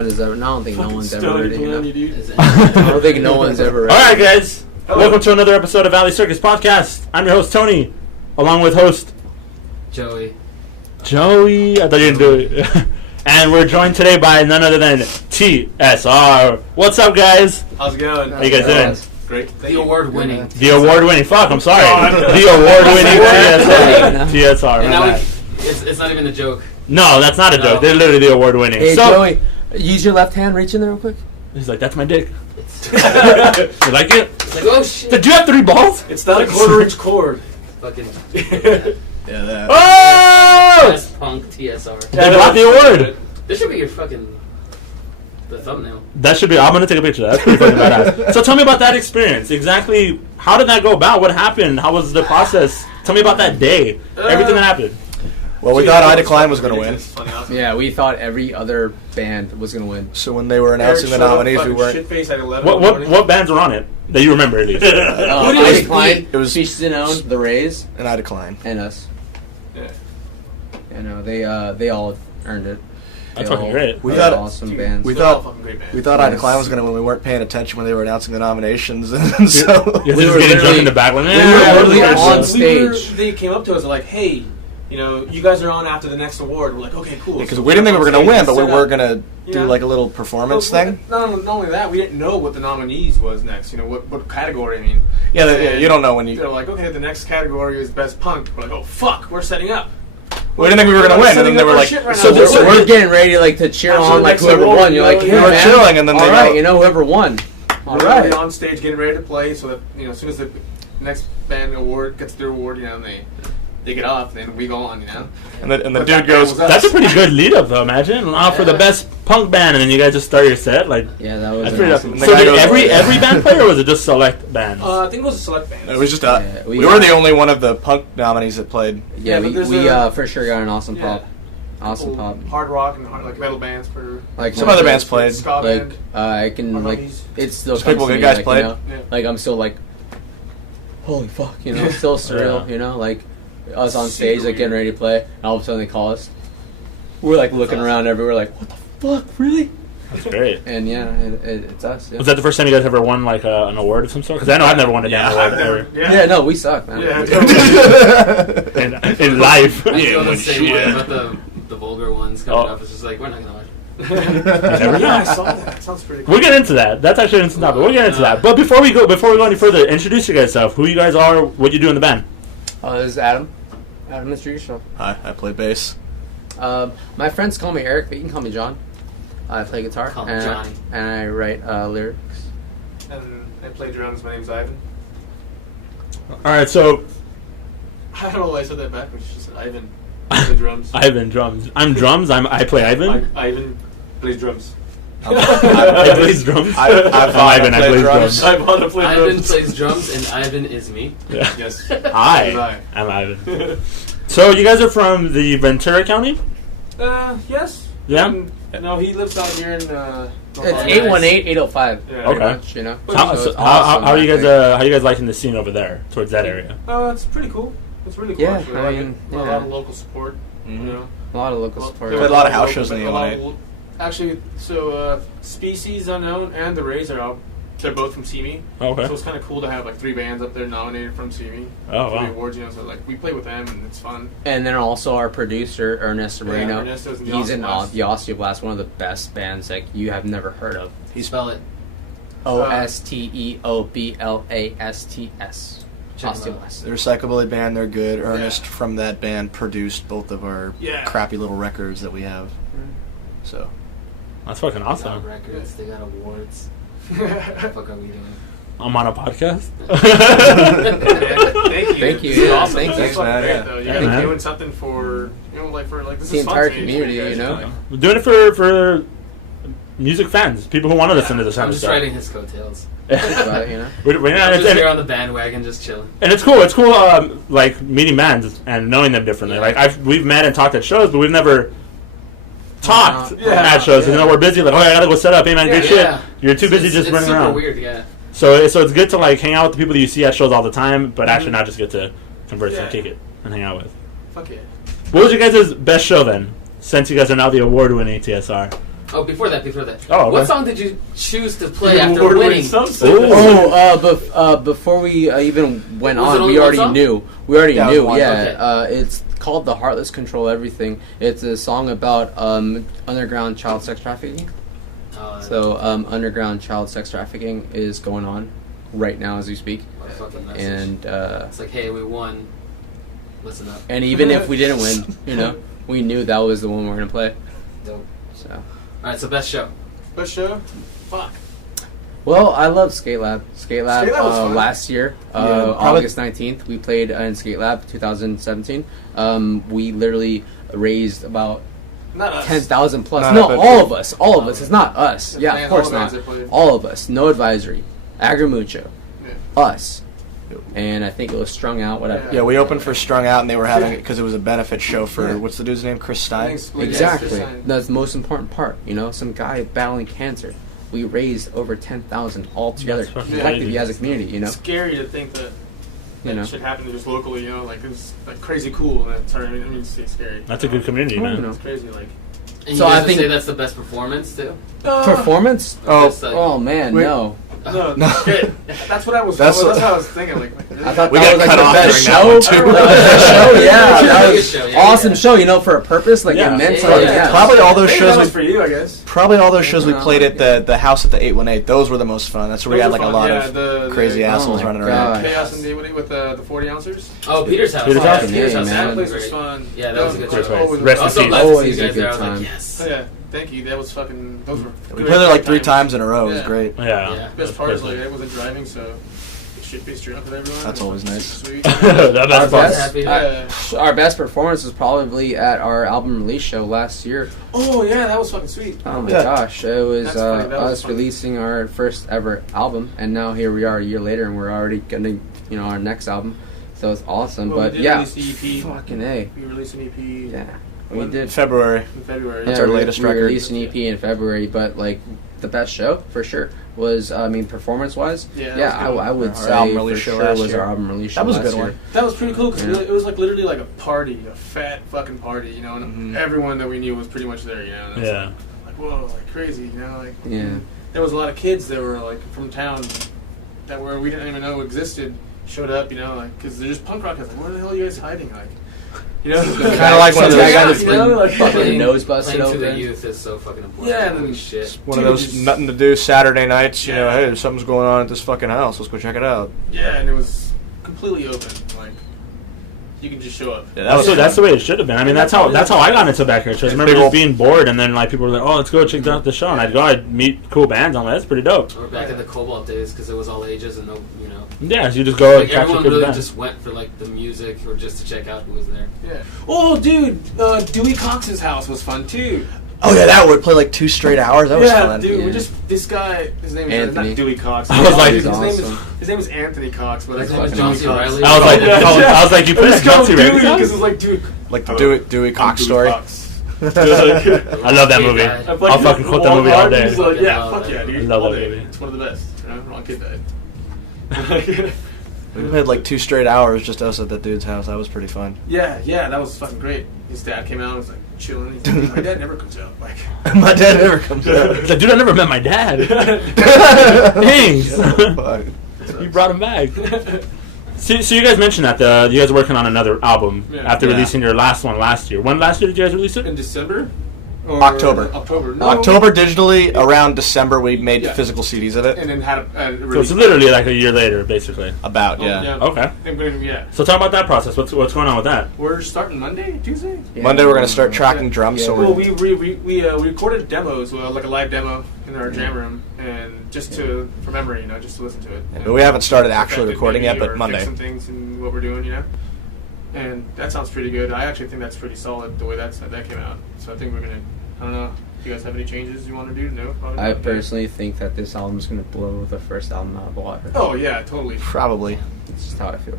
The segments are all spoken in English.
I don't think no one's ever heard it. I don't think no one's ever heard it. Alright, guys. Hello. Welcome to another episode of Valley Circus Podcast. I'm your host, Tony, along with host Joey. I thought you didn't do it. And we're joined today by none other than T.S.R. What's up, guys? How's it going? How you guys doing? Great. The award-winning. The award-winning. Fuck, I'm sorry. The award-winning T.S.R. It's not even a joke. No, that's not a joke. They're literally the award-winning. Hey, Joey, use your left hand. Reach in there real quick. He's like, that's my dick. You like it? It's like, oh shit. Did you have 3 balls? It's not a quarter-inch cord. Fucking. Yeah, that. Oh! Best punk T.S.R. They got the award. This should be your fucking. The thumbnail. That should be. I'm gonna take a picture of that. That's pretty fucking badass. So tell me about that experience. Exactly, how did that go about? What happened? How was the process? Tell me about that day. Everything that happened. Well, we thought I Decline was going to win. Yeah, we thought every other band was going to win. So when they were announcing the nominees, we weren't. What bands were on it that you remember at least? I Decline. It was Speech Unknown, The Rays, and I Decline, and us. Yeah. You know, they all earned it. That's fucking great. We thought awesome bands. We thought I Decline was going to win. We weren't paying attention when they were announcing the nominations, and so we were getting drunk in the back. Like, we were literally on stage. They came up to us and like, hey, you know, you guys are on after the next award. We're like, okay, cool. Because we didn't think we were going to win, but we were going to do like a little performance thing. Not only that, we didn't know what the nominees was next. You know, what category. I mean, yeah, you don't know when you. They're like, okay, the next category is best punk. We're like, oh fuck, we're setting up. We didn't think we were going to win, and then they were like, so we're getting ready to cheer on like whoever won. You're like, we were chilling, and then all right, you know, whoever won. All right, on stage getting ready to play, so that as soon as the next band award gets their award, and they get off, then we go on, And the dude goes, that's a pretty good lead up though, imagine. For the best punk band, and then you guys just start your set. Like, yeah, that was pretty awesome. So did every band play, or was it just select bands? I think it was a select band. It was just we were the only one of the punk nominees that played. Yeah, we for sure got an awesome pop. Awesome pop. Hard rock and like metal bands for like some other bands played. Like I can like it's still some people good guys played. Like I'm still like, holy fuck, still surreal, like us on stage like getting ready to play, and all of a sudden they call us. We're like looking around everywhere, like, what the fuck, really? That's great. And yeah, it's us. Yeah. Was that the first time you guys ever won like an award of some sort? Because I know I've never won a damn award ever. Yeah, no, we suck, man. Yeah, in life. I feel the same way about the vulgar ones coming up. It's just like, we're not gonna win. Yeah, I saw that. That sounds pretty cool. We'll get into that. That's actually an instant topic. We'll get into that. But before we go any further, introduce you guys yourself. Who you guys are, what you do in the band. This is Adam. Adam, introduce yourself. Hi, I play bass. My friends call me Eric, but you can call me John. I play guitar. Call me Johnny. And I write lyrics. And I play drums. My name's Ivan. Alright, so... I don't know why I said that backwards. She said Ivan. I play drums. Ivan, drums. I'm drums. I play Ivan. Ivan plays drums. I plays drums. I'm Ivan. I play drums. Ivan plays drums, and Ivan is me. Yeah. Yes. I'm Ivan. So you guys are from the Ventura County? Yes. Yeah. No, he lives out here in. It's 818-805. Yeah. Okay. Much, How are you guys? How are you guys liking the scene over there towards that area? It's pretty cool. It's really cool. Yeah, actually. I mean, a lot of local support. Mm-hmm. A lot of local support. Played a lot of house shows in the 818. Actually, so Species Unknown and The Rays are out. They're both from CME. Okay. So it's kind of cool to have like 3 bands up there nominated from CME. Oh, for wow. the awards, so like we play with them and it's fun. And then also our producer Ernesto Moreno. Ernesto's in He's in the Osteoblast, one of the best bands like you have never heard of. Spell it. Osteoblast. Osteoblast. They're a psychobilly band. They're good. Ernest from that band produced both of our crappy little records that we have. So that's fucking awesome. They got records. They got awards. What the fuck are we doing? I'm on a podcast. Thank you. Yeah, Awesome. thank you. That's fucking great, though. Yeah, You're man. doing something for this the is entire fun community, We're doing it for music fans, people who want to listen to this kind I'm of just stuff. riding his coattails. We're I'm just here on the bandwagon, just chilling. And it's cool. It's cool, like meeting bands and knowing them differently. Like we've met and talked at shows, but we've never talked at shows. You know, we're busy. Like, I gotta go set up. Hey man, good shit. You're too busy just running around. It's super weird, yeah. So it's good to like hang out with the people that you see at shows all the time, but actually not just get to converse and kick it and hang out with. Fuck yeah. What was your guys' best show then? Since you guys are now the award-winning T.S.R. Oh, before that. Oh, what okay. song did you choose to play after winning? Before we even went Was it on, only we one already song? knew. We already Yeah, it knew. was one. Yeah, Okay. it's called "The Heartless Control Everything." It's a song about underground child sex trafficking. So underground child sex trafficking is going on right now as we speak, What a fucking message. and it's like, hey, we won. Listen up. and even if we didn't win, we knew that was the one we were gonna play. Dope. So. All right, so best show. Best show? Fuck. Well, I love Skate Lab. Skate Lab Skate Lab was fun. last year, probably- August 19th, we played in Skate Lab 2017. We literally raised about Not us. 10,000 plus. Not No, us, all of us. All of us. It's not us. The Yeah, band, of course all the not. bands that played. All of us. No Advisory. Agrimucho. Yeah. Us. And I think it was Strung Out, whatever. Yeah, we opened for Strung Out, and they were having it because it was a benefit show for Yeah. what's the dude's name? Chris Stein. Thanks. Exactly. Yeah, That's the most important part. Some guy battling cancer. We raised over 10,000 all together, That's fucking collectively crazy. as a community. It's scary to think that shit happened just locally. Like it was like crazy cool. And sorry, I mean it's scary. That's a good community, man. It's crazy. Like And So you I guys would think- say that's the best performance too. Performance? Oh, Just, like- Oh man, Wait. no. no, No. that's what I was. That's That's what- what I was thinking. Like, I thought We that got was cut like the off best during that show. one, too. That was the best show, yeah. That Biggest was show, yeah, awesome yeah. show. For a purpose, like Yeah. it meant Yeah, something. yeah. Yeah. Probably all those Maybe shows that was we for you, I guess. probably all those shows we Yeah. played at the house at the 818. Those were the most fun. That's where we Those had were like a fun. lot Yeah, of the crazy assholes my running God. around. Chaos and the with the 40 ounces. Oh, Peter's house. Peter's Yeah, house? Peter's Yeah, house. man. That That place was was great. fun. Yeah, that was a good Great show. place. Rest I'm in so peace. glad to see Always you a guys good there. I was like, time. yes. Oh, yeah, thank you. That was fucking. Those were. We great played there like 3 times. times in a row. It was Yeah. great. Yeah. Yeah. Best part is like I wasn't driving, so it should be straight up with everyone. That's always nice. Sweet. That's Our fun. best, Happy. our best performance was probably at our album release show last year. Oh yeah, that was fucking sweet. Oh my Yeah. gosh, it was That's funny, that was us fun. releasing our first ever album, and now here we are a year later, and we're already getting our next album. So it's awesome. Well, but we did yeah, release the EP. fucking A. We released an EP Yeah, we When- did. In February. in February. That's our latest we record. released an EP in February, but like the best show for sure was, performance wise. Yeah, Yeah, that was good. I would Our say album for release show sure last was year. our album release show. That was a last good year. one. That was pretty cool because Yeah. it was like literally like a party, a fat fucking party, and Mhm. everyone that we knew was pretty much there, and it was Yeah. like whoa, like crazy, like Yeah. there was a lot of kids that were like from town that we didn't even know existed showed up, like because they're just punk rock guys. Like, where the hell are you guys hiding? Like, Kinda like one of Some those- guy got his you know, like- fucking nose busted Playing to the open. youth is so fucking important. Yeah, and Holy then- shit. One of Dude, those just- nothing to do Saturday nights. Yeah. Hey, something's going on at this fucking house. Let's go check it out. Yeah, and it was completely open. Like you can just show up. Yeah, that was That's the fun. way it should have been. I mean, that's how I got into backyard shows. I remember Big just ol' being bored, and then like people were like, "Oh, let's go check out the show," and I'd go, I'd meet cool bands. I'm like, "That's pretty dope." Or back in the Cobalt days because it was all ages and no, Yeah, so you just go and like catch a everyone good really band. just went for like the music or just to check out who was there. Yeah. Oh, dude, Dewey Cox's house was fun too. Oh yeah, that would play like 2 straight hours. That was yeah, fun. dude, Yeah. we just this guy. His name is Anthony. not Dewey Cox. I was like- his He's name is awesome. his name is Anthony Cox, but His I name is call John him C. Dewey Cox. Reilly. I was like, Yeah. I was like, you I played just call John C. him Reilly's Dewey house? because it's like, dude, Like the Dewey Cox Dewey story. Cox. I love that movie. Guy. I'm like, I'll fucking quote that movie all day. He's like, yeah, Love fuck that yeah, movie. dude. I love all that day. movie. It's one of the best. Wrong kid died. We played like 2 straight hours just us at that dude's house. That was pretty fun. Yeah, that was fucking great. His dad came out and was like chilling. He's like, my dad never comes out. Like, My dad never comes out. He's like, dude, I never met my dad. Thanks. Fuck. You brought him back. So you guys mentioned that you guys are working on another album Yeah. after Yeah. releasing your last one last year. When last year did you guys release it? in December? Or October. October. No. October digitally. Around December, we made Yeah. physical CDs of it. And then had a So release. it's literally like a year later, basically. About Oh, yeah. Okay. Yeah. So talk about that process. What's going on with that? We're starting Monday, Tuesday? Yeah. Monday we're gonna start tracking drums. Yeah. So Well, we're we recorded demos, like a live demo in our jam room, and just for memory, just to listen to it. but we haven't started Perfect actually it recording maybe, yet. But or Monday. fix some things in what we're doing, And that sounds pretty good. I actually think that's pretty solid the way that came out. So I think we're gonna. I don't know. Do you guys have any changes you want to do? No. Probably I not. personally think that this album is going to blow the first album out of the water. Oh yeah, totally. Probably. It's just how I feel.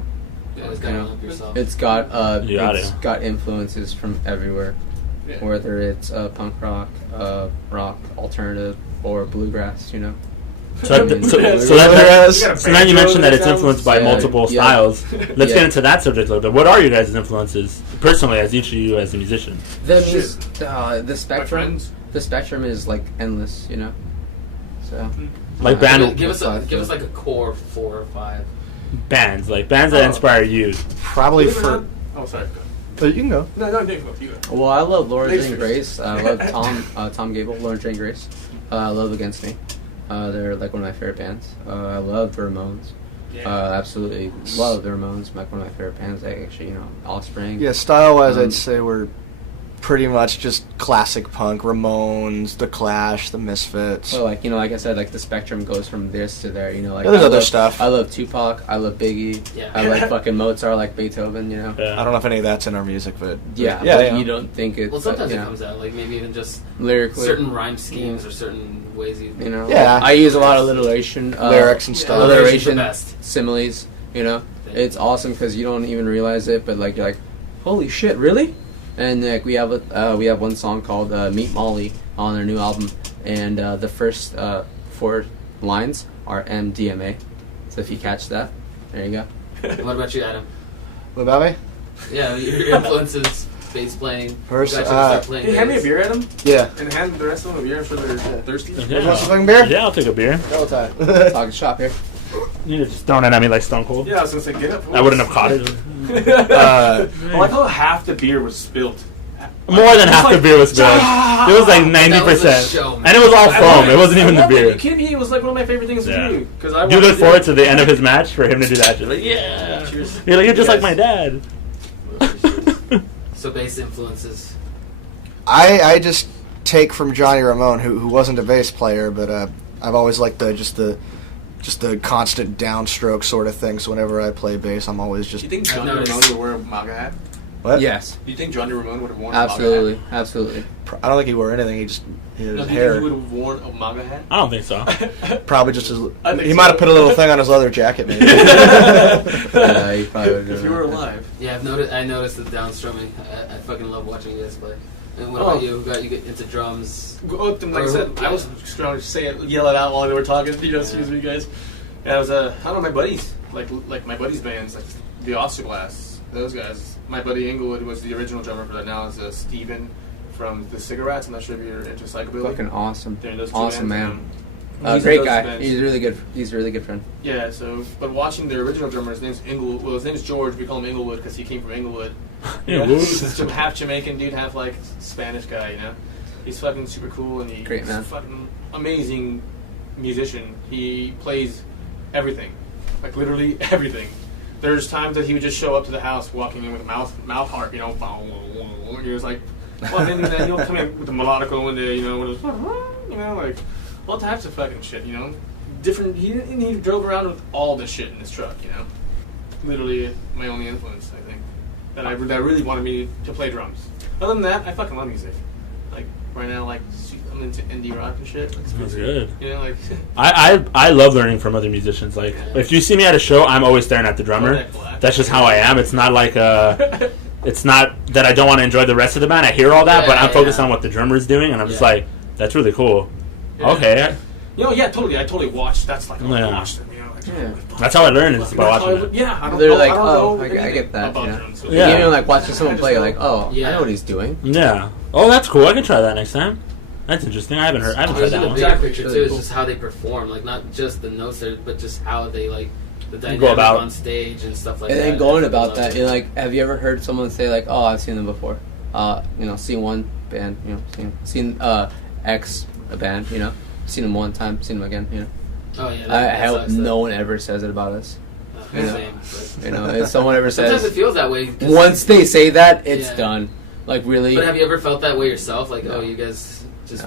Yeah, it's gotta help yourself. It's got You got it's it. got influences from everywhere, Yeah. whether it's punk rock, rock, alternative, or bluegrass. So Bluegrass. now you mentioned that it's influenced by Yeah, multiple yeah. styles. Let's Yeah. get into that subject a little bit. What are you guys' influences personally, as each of you as a musician? The Shit. the My spectrum. friends. the spectrum is like endless, you know. So Like band. Give us like a core 4 or 5 bands that inspire you. Probably for. Oh, sorry. You can go. No, you go. Well, I love Laura Ladies Jane first. Grace. I love Tom Gable, Laura Jane Grace. I love Against Me. They're like one of my favorite bands. I love the Ramones. Yeah. Absolutely love the Ramones. Like one of my favorite bands. Actually, Offspring. Yeah, style-wise, I'd say we're pretty much just classic punk. Ramones, The Clash, The Misfits. So like I said, like the spectrum goes from this to there. Like there's I other love, stuff. I love Tupac. I love Biggie. Yeah. I like fucking Mozart. Like Beethoven. Yeah. I don't know if any of that's in our music, but Yeah. You don't think it's. Well, sometimes it comes out, like maybe even just lyrically, certain rhyme schemes or certain ways you. Yeah. I use a lot of alliteration, lyrics and stuff. Alliteration, the best. similes. It's awesome because you don't even realize it, but like you're like, holy shit, really? And like we have one song called "Meet Molly" on their new album, and the first 4 lines are MDMA. So if you catch that, there you go. What about you, Adam? What about me? Yeah, your influences, bass playing. First, Hey, hand me a beer, Adam. Yeah. And hand the rest of them a beer. I'm sure they're thirsty. Yeah. You want some fucking beer? Yeah, I'll take a beer. Double time. Talking shop here. You're just throwing it at me like Stone Cold. Yeah, I was gonna say, get up. I wouldn't have caught it. I like how half the beer was spilled. More than half the beer was spilled. It was like 90%. show, And it was all foam. It wasn't even the Are you beer. kidding me? It was like one of my favorite things Yeah. to do. Cause I You wanted look to forward do to the end of his match for him to do that. You're like, yeah. Cheers. You're like, you're just Yes. like my dad. So bass influences. I just take from Johnny Ramone, who wasn't a bass player, but I've always liked the constant downstroke sort of thing. So whenever I play bass, I'm always Do just. you think Johnny noticed. Ramone would wear a MAGA hat? What? Yes, Do you think Johnny Ramone would have worn a MAGA absolutely, hat? absolutely. I don't think he wore anything. He just his No, do you think hair. he would have worn a MAGA hat? I don't think so. Probably just his. I think He so. might have put a little thing on his leather jacket, maybe. Yeah, you probably would If you were alive. Yeah, I noticed the downstrumming. I fucking love watching you guys play. And what Oh. about you? You get into drums? Like I said, I was just trying to say it, yell it out while they were talking. Excuse me, guys. And I was, I don't know, my buddies, like my buddies' bands, like the Oscar Glass, those guys. My buddy Inglewood was the original drummer for that. Now is Steven from the Cigarettes. I'm not sure if you're into psychobilly. Fucking awesome. They're in those two Awesome bands, man. he's in Great those guy. bands. He's really good. He's a really good friend. Yeah. So, but watching the original drummer, his name's Inglewood. Well, his name's George. We call him Inglewood because he came from Inglewood. Yeah, He's half Jamaican dude, half like Spanish guy. He's fucking super cool and he's Great man. fucking amazing musician. He plays everything, like literally everything. There's times that he would just show up to the house walking in with a mouth harp, and he was like, well, then he'll come in with the melodica one day, with his, like all types of fucking shit, different. He drove around with all this shit in his truck, Literally my only influence, I think, that really wanted me to play drums. Other than that, I fucking love music. Like right now, like I'm into indie rock and shit. That's good. Like I love learning from other musicians. Like, if you see me at a show, I'm always staring at the drummer. That's just how I am. It's not like it's not that I don't want to enjoy the rest of the band. I hear all that, but I'm focused on what the drummer is doing, and I'm just like, that's really cool. Yeah. Okay. Totally. I totally watched. That's like watch them. That's how I learned. Is by watching it. Yeah, I don't They're know, like, I don't know I get that. about Yeah. drums, so- Yeah. Even like watching someone I just play, know. like, I Yeah. know what he's doing. Yeah. Oh, that's cool. I can try that next time. That's interesting. I haven't tried There's that a one. bigger picture Really too. It's cool. just how they perform, like not just the notes, but just how they the go dynamic about. on stage and stuff like And that. then going I about love that, it. like, have you ever heard someone say like, "Oh, I've seen them before"? Seen one band, seen X a band, seen them one time, seen them again, Oh yeah. I that hope sucks, no one ever says it about us. though. you know. Same, but If someone ever sometimes says, it feels that way. 'Cause- once they say that, it's Yeah. done. Like really, But have you ever felt that way yourself? Like, No. oh, you guys just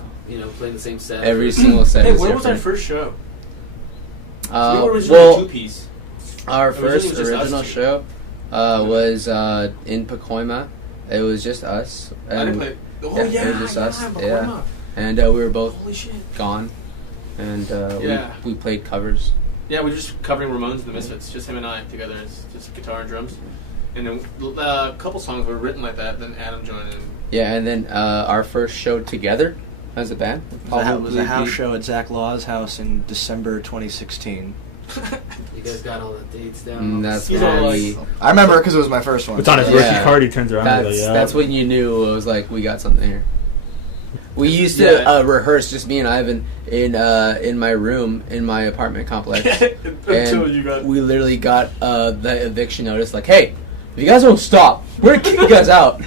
playing the same set every single set Hey, is when was our different. first show? We were originally Well, two-piece. our Originally first it was just us original two. show was in Pacoima. It was just us. I didn't And, play. Oh yeah, yeah, it was just us, but yeah. we're not. and we were both Holy shit. gone. And Yeah. we played covers. Yeah, we were just covering Ramones and the Misfits, just him and I together. It's just guitar and drums. And then a couple songs were written like that. Then Adam joined in. Yeah, and then our first show together as a band. It was a house show at Zach Law's house in December 2016. You guys got all the dates down. And that's He's when all we. like- I remember because it was my first one. It's on his Yeah. rookie card. He turns around. And he's like, yeah. That's when you knew it was like we got something here. We used to rehearse, just me and Ivan, in my room in my apartment complex. And we literally got the eviction notice, like, hey, if you guys don't stop, we're gonna kick you guys out.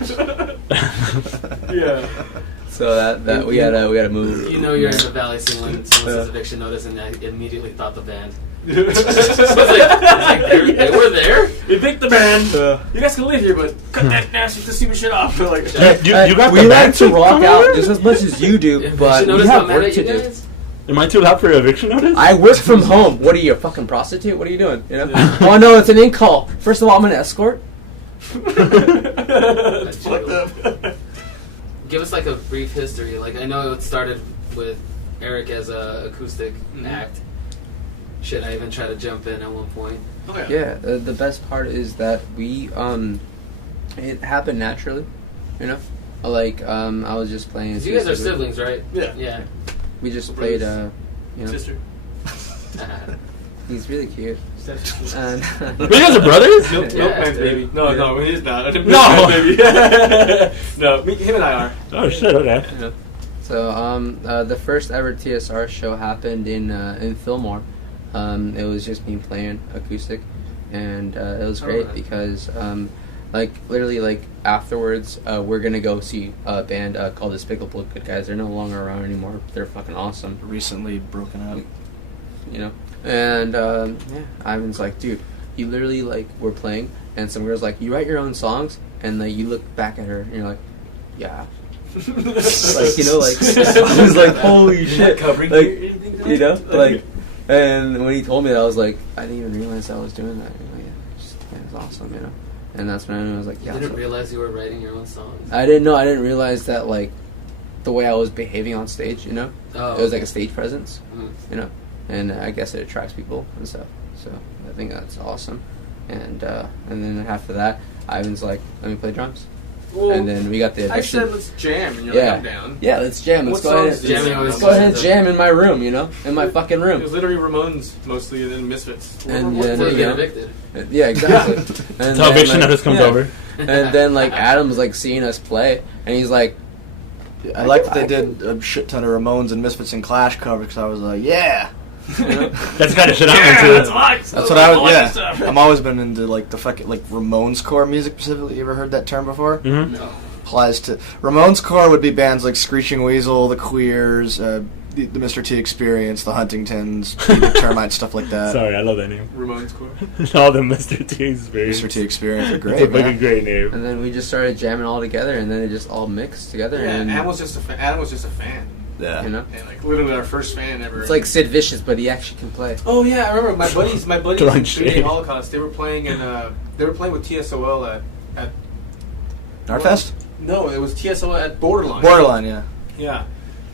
Yeah. So that we had to move. You know you're in the valley scene when someone says eviction notice, and I immediately thought the band. It's like they were there. Evict the band. You guys can live here, but cut that nasty stupid shit off. Like, you got we the like band to rock out just as much as you do, but we have work to do. Am I too loud for your eviction notice? I work from home. What are you, a fucking prostitute? What are you doing? You know? Oh no, it's an in call. First of all, I'm an escort. That's fucked up. Give us like a brief history. Like I know it started with Eric as a acoustic act. Shit, I even tried to jump in at one point. Oh, Yeah, the best part is that we it happened naturally, you know. Like I was just playing. 'Cause you guys are siblings, right? Yeah. Yeah. We just played, you know. Sister. He's really cute. And You guys are brothers? Milkman's baby. No, he's not. No. Baby. No, him and I are. Oh shit! Okay. yeah. So the first ever T.S.R. show happened in Fillmore. It was just me playing acoustic, and it was great because like literally like afterwards we're gonna go see a band called Despicable Good Guys. They're no longer around anymore. They're fucking awesome. Recently broken up. You know, and yeah, Ivan's like, dude, you literally like we're playing, and some girl's like, you write your own songs, and like you look back at her, and you're like, yeah. Like, you know, like I was like, holy shit, like, you know, like, and when he told me that, I was like, I didn't even realize I was doing that. Like, yeah, it was awesome, you know. And that's when I knew. I was like, yeah. You didn't realize you were writing your own songs? I didn't know. I didn't realize that, like, the way I was behaving on stage, you know, it was like a stage presence, you know, and I guess it attracts people and stuff. So I think that's awesome. And then after that, Ivan's like, let me play drums. Well, and then we got the eviction. I said let's jam, and you're Yeah. like, I'm down. Yeah, let's jam. Let's go ahead. Let's go ahead and jam in my room, you know, in my fucking It room. was literally Ramones mostly, and then Misfits. And then, Before you you get know, evicted. yeah, exactly. And Until eviction like, notice comes yeah. over. And then like Adam's like seeing us play, and he's like, I like that they did a shit ton of Ramones and Misfits and Clash covers because I was like, yeah. you know? That's the kind of shit I'm into. That's what I was. Yeah, I'm always been into like the fucking like Ramones core music specifically. You ever heard that term before? Mm-hmm. No. Applies to Ramones core would be bands like Screeching Weasel, the Queers, the Mr. T Experience, the Huntingtons, the Termites, stuff like that. Sorry, I love that name. Ramones core. All the Mr. T Experience. Mr. T Experience are It's great. a fucking Man. great name. And then we just started jamming all together, and then it just all mixed together. Yeah, and Adam was just a fan. Yeah. you know, And like literally our first fan ever. it's like Sid Vicious, but he actually can play. Oh yeah, I remember my buddies Throwing in 3 Day shade. Holocaust. They were playing with TSOL at Nardfest? No, it was TSOL at Borderline. Borderline, yeah. Yeah,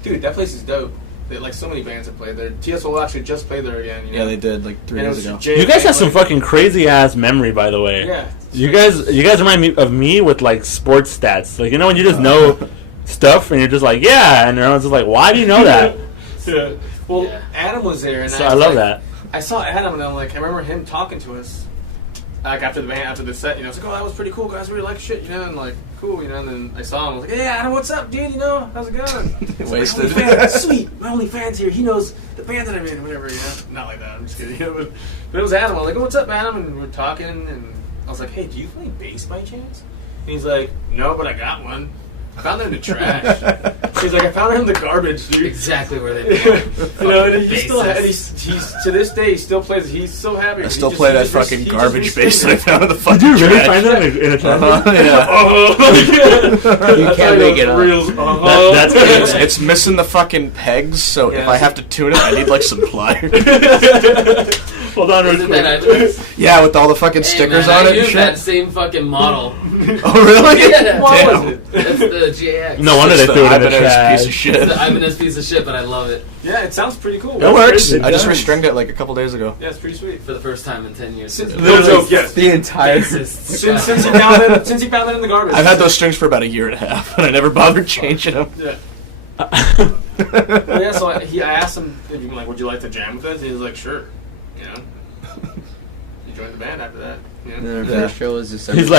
dude, that place is dope. Like so many bands have played there. TSOL actually just played there again. You know? Yeah, they did like 3 And it days was ago. Jay You guys have some playing. fucking crazy ass memory, by the way. Yeah. You guys remind me of me with like sports stats. Like, you know when you just know stuff and you're just like, yeah, and everyone's just like, why do you know that? Yeah. Well, Yeah. Adam was there, and So I I was love like, that. I saw Adam, and I'm like, I remember him talking to us, like after the set, you know, it's like, oh, that was pretty cool, guys, really like shit, you know, and like, cool, you know, and then I saw him, I was like, hey, Adam, what's up, dude, you know, how's it going? Wasted. My only fan, sweet, my only fan's here, he knows the band that I'm in, whatever, you know, not like that, I'm just kidding, you know, but it was Adam, I was like, oh, what's up, Adam, and we're talking, and I was like, hey, do you play bass by chance? And he's like, no, but I got one. I found them in the trash. He's like, I found them in the garbage, dude. Exactly where they You know, and he still he's to this day he still plays. He's so happy. I still play that fucking garbage bass that I found in the fucking Did you really trash. find that in a trash? Yeah. You can't make it up. That's It's missing the fucking pegs, so if Yeah, I so- have to tune it, I need like some pliers. Hold on, Isn't that Ibanez? Yeah, with all the fucking Hey, stickers man, on I it and used that shit. same fucking model. Oh, really? Yeah. What Damn. was it? That's the GX. No wonder they It's threw it in the Ibanez trash. piece of It's shit. the Ibanez piece of shit, but I love it. Yeah, it sounds pretty cool. It works. It I just does. restringed it like a couple days ago. Yeah, it's pretty sweet. For the first time in 10 years. Since, Since no joke, yes. The entire. Since he found it in the garbage. I've had those strings for about a year and a half, and I never bothered changing them. Yeah. Well, yeah, so I asked him, like, would you like to jam with us? And he was like, sure. You know. He joined the band after that. You know? And our first show was December. He's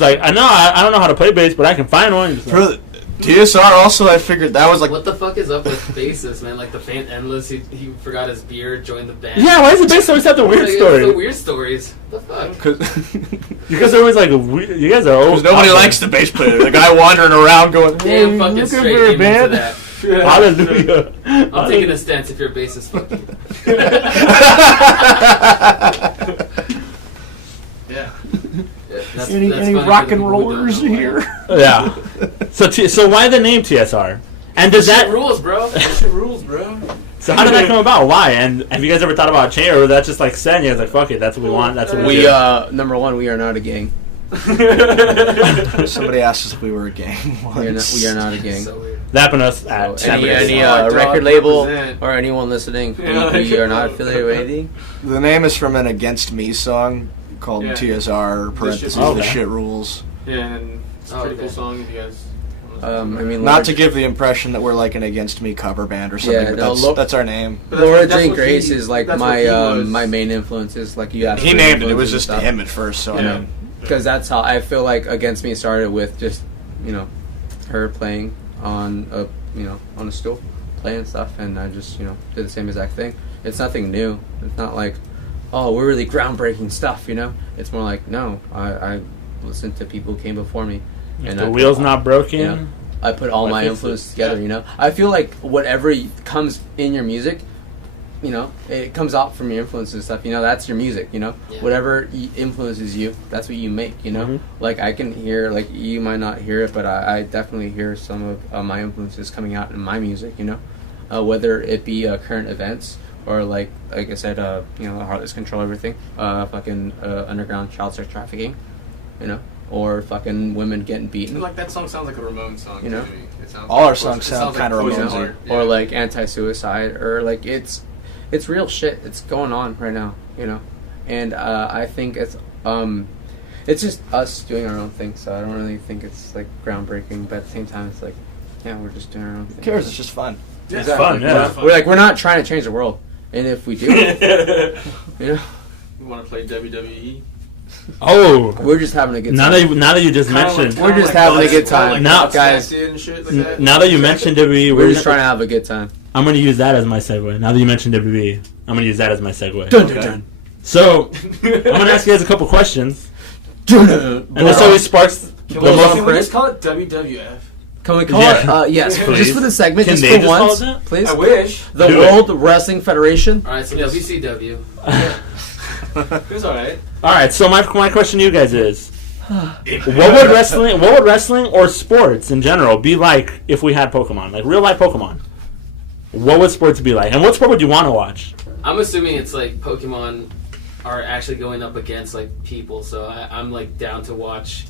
like, I know, I don't know how to play bass, but I can find one. Just For T.S.R. also, I figured that was like... What the fuck is up with bassist, man? Like the faint endless, he forgot his beard, joined the band. Yeah, why does the bass always have the weird stories? The weird stories. What the fuck? You guys are always like, you guys are always... Nobody likes the bass player. The guy wandering around going, damn fucking straight aim into that. Yeah. Hallelujah. I'm taking a stance if you're a bassist. Fuck you. Yeah. Any rock and rollers here? Yeah. So why the name TSR? And does that rules, bro? Shit rules, bro. So how did that come about? Why? And have you guys ever thought about change, or was that just like saying you guys like fuck it, that's what we want, that's what we do? Number one, we are not a gang. Somebody asked us if we were a gang once. We are not a gang. So weird. That happened to us at any record label or anyone listening, we are not affiliated with anything. The name is from an Against Me song called T.S.R. parentheses The Shit Rules. Yeah, and it's a pretty cool song if you guys... not to give the impression that we're like an Against Me cover band or something, but that's our name. Laura Jane Grace is like my main influences. Like you asked, he named it. It was just him at first, so yeah. Because that's how I feel like Against Me started with just her playing on a stool, playing stuff, and I just did the same exact thing. It's nothing new. It's not like, oh, we're really groundbreaking stuff. It's more like, no, I listened to people who came before me. And the wheel's not broken. I put all my influences together. I feel like whatever comes in your music, it comes out from your influences and stuff. That's your music. Whatever influences you, that's what you make. Like I can hear, like you might not hear it, but I definitely hear some of my influences coming out in my music. Whether it be current events or like I said, heartless control everything, fucking underground child sex trafficking, or fucking women getting beaten. Like that song sounds like a Ramones song. To me. It sounds all our songs sound kind of Ramones. Or like anti-suicide, or like it's real shit. It's going on right now, and I think it's just us doing our own thing. So I don't really think it's like groundbreaking, but at the same time, it's like, we're just doing our own thing. Who cares? It's just fun. Yeah, it's fun. Yeah, we're not trying to change the world, and if we do, you want to play WWE. Oh, we're just having a good time. Now that you just mentioned, we're just having a good time. Now, guys, now that you mentioned WWE, we're just trying to have a good time. I'm going to use that as my segue. Now that you mentioned WWE, I'm going to use that as my segue. Dun, dun, dun. So, I'm going to ask you guys a couple questions. And this always sparks the most. Can we just call it WWF? Can we call it? Yes, please. Just for the segment, Can just they for just once, please. I wish. The World Wrestling Federation. All right, so WCW. It's all right. All right. So my question to you guys is, what would wrestling or sports in general be like if we had Pokemon, like real life Pokemon? What would sports be like, and what sport would you want to watch? I'm assuming it's like Pokemon are actually going up against like people, so I'm like down to watch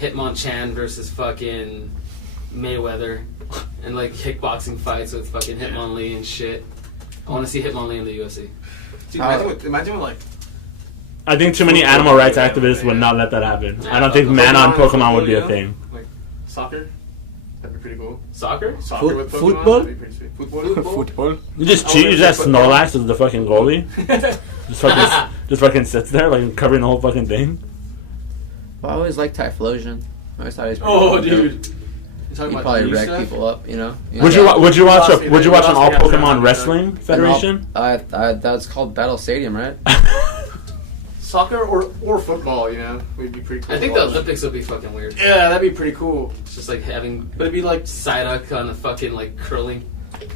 Hitmonchan versus fucking Mayweather, and like kickboxing fights with fucking Hitmonlee and shit. I want to see Hitmonlee in the UFC. Dude, imagine with like. I think too many animal rights activists would not let that happen. I don't think man on Pokemon would be a thing. Like soccer, that'd be pretty cool. Soccer? Soccer with Pokemon. Football? That'd be pretty sweet. Football. You just cheat. You just Snorlax as the fucking goalie. just fucking sits there like covering the whole fucking thing. Well, I always liked Typhlosion. I always thought he was pretty Oh, cool. dude. He'd probably wreck people up, Would you watch an all Pokemon Wrestling Federation? That's called Battle Stadium, right? Soccer or football, would be pretty cool. I think the Olympics would be fucking weird. Yeah, that'd be pretty cool. It's just like having, but it'd be like Psyduck on the fucking like curling. It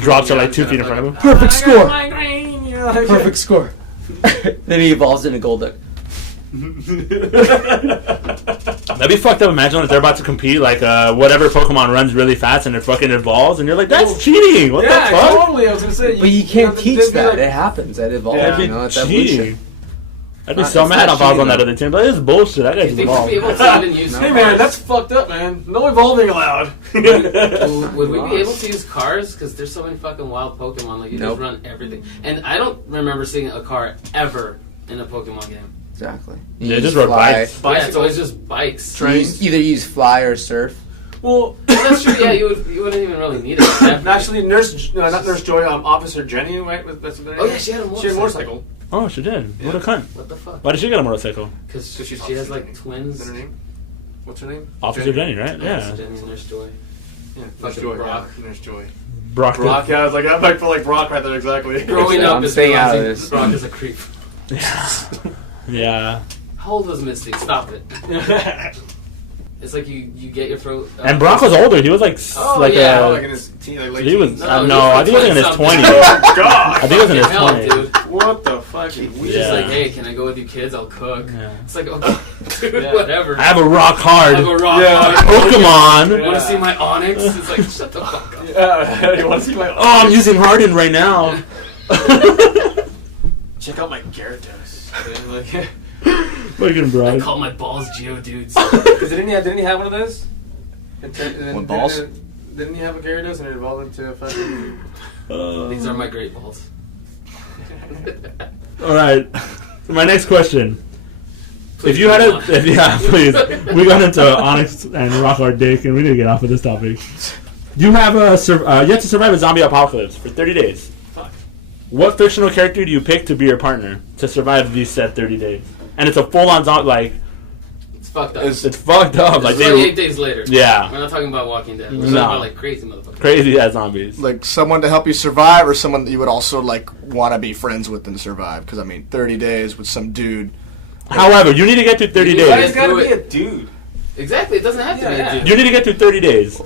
drops at like 2 feet in front of him. Perfect score. Perfect score. Then he evolves into Golduck. That'd be fucked up. Imagine if they're about to compete, like whatever Pokemon runs really fast and it fucking evolves, and you're like, that's cheating. What the fuck? Totally. I was gonna say, but you can't teach that. It happens. That evolves. It's evolution. I'd be so mad if I was on that other team. But it's bullshit. That guy's evolved. Hey man, that's fucked up, man. No evolving allowed. Would we be able to use cars? Because there's so many fucking wild Pokemon. Like you just run everything. And I don't remember seeing a car ever in a Pokemon game. Exactly. Yeah, just rode bikes. Yeah, it's always just bikes. Trains. Either use fly or surf. Well, that's true. Yeah, you wouldn't even really need it. Actually, not Nurse Joy, Officer Jenny, right? That's what oh yeah, she had a motorcycle. Oh, she did. Yeah. What a cunt. What the fuck? Why did she get a motorcycle? Because So she's she has Officer like Jenny. twins. Is that her name? What's her name? Officer Jenny, right? Yeah. Jenny and Nurse Joy. Yeah, Nurse Fucking Joy. Brock. Yeah, Nurse Joy. Brock. Brock, yeah, I was like, I feel like Brock right there, exactly. Growing up I'm is staying out of realizing this. Brock is a creep. Yeah. How old was Misty? Stop it. It's like you get your throat. And Brock was older. He was like Oh, like yeah. Oh, like in his teen, like late he was teens. No, I think he was in his 20-something. 20s. Oh, God! I think he was in his Hell, 20s. dude. What the fuck? We Yeah. just like, hey, can I go with you kids? I'll cook. Yeah. It's like, okay, dude, Yeah. whatever. I have a rock hard I have a rock. Yeah. Pokemon. Want to see my Onyx? It's like, shut the fuck up. Yeah, you want to see my... Oh, I'm using Harden right now. Check out my Gyarados. Like, Fucking I bro. call my balls Geodudes. Because didn't he have one of those? What, balls? Didn't he have a Gyarados and it evolved into a fucking... These are my great balls. All right. So my next question. Please If you had move a, on. if, yeah, please. We got into Onyx and Rock Hard Dick, and we need to get off of this topic. You have you have to survive a zombie apocalypse for 30 days. Fuck. What fictional character do you pick to be your partner to survive these said 30 days? And it's a full-on zombie, like, It's fucked up. it's fucked up. Like, It's like 8 they days later. Yeah. We're not talking about Walking Dead. We're No. talking about like crazy motherfuckers. crazy as zombies. Like someone to help you survive, or someone that you would also like want to be friends with and survive. Because I mean, 30 days with some dude. However, you need to get through 30 You Why guys it's days. gotta do be it. a dude? Exactly. It doesn't have to be Yeah. a dude. You need to get through 30 days.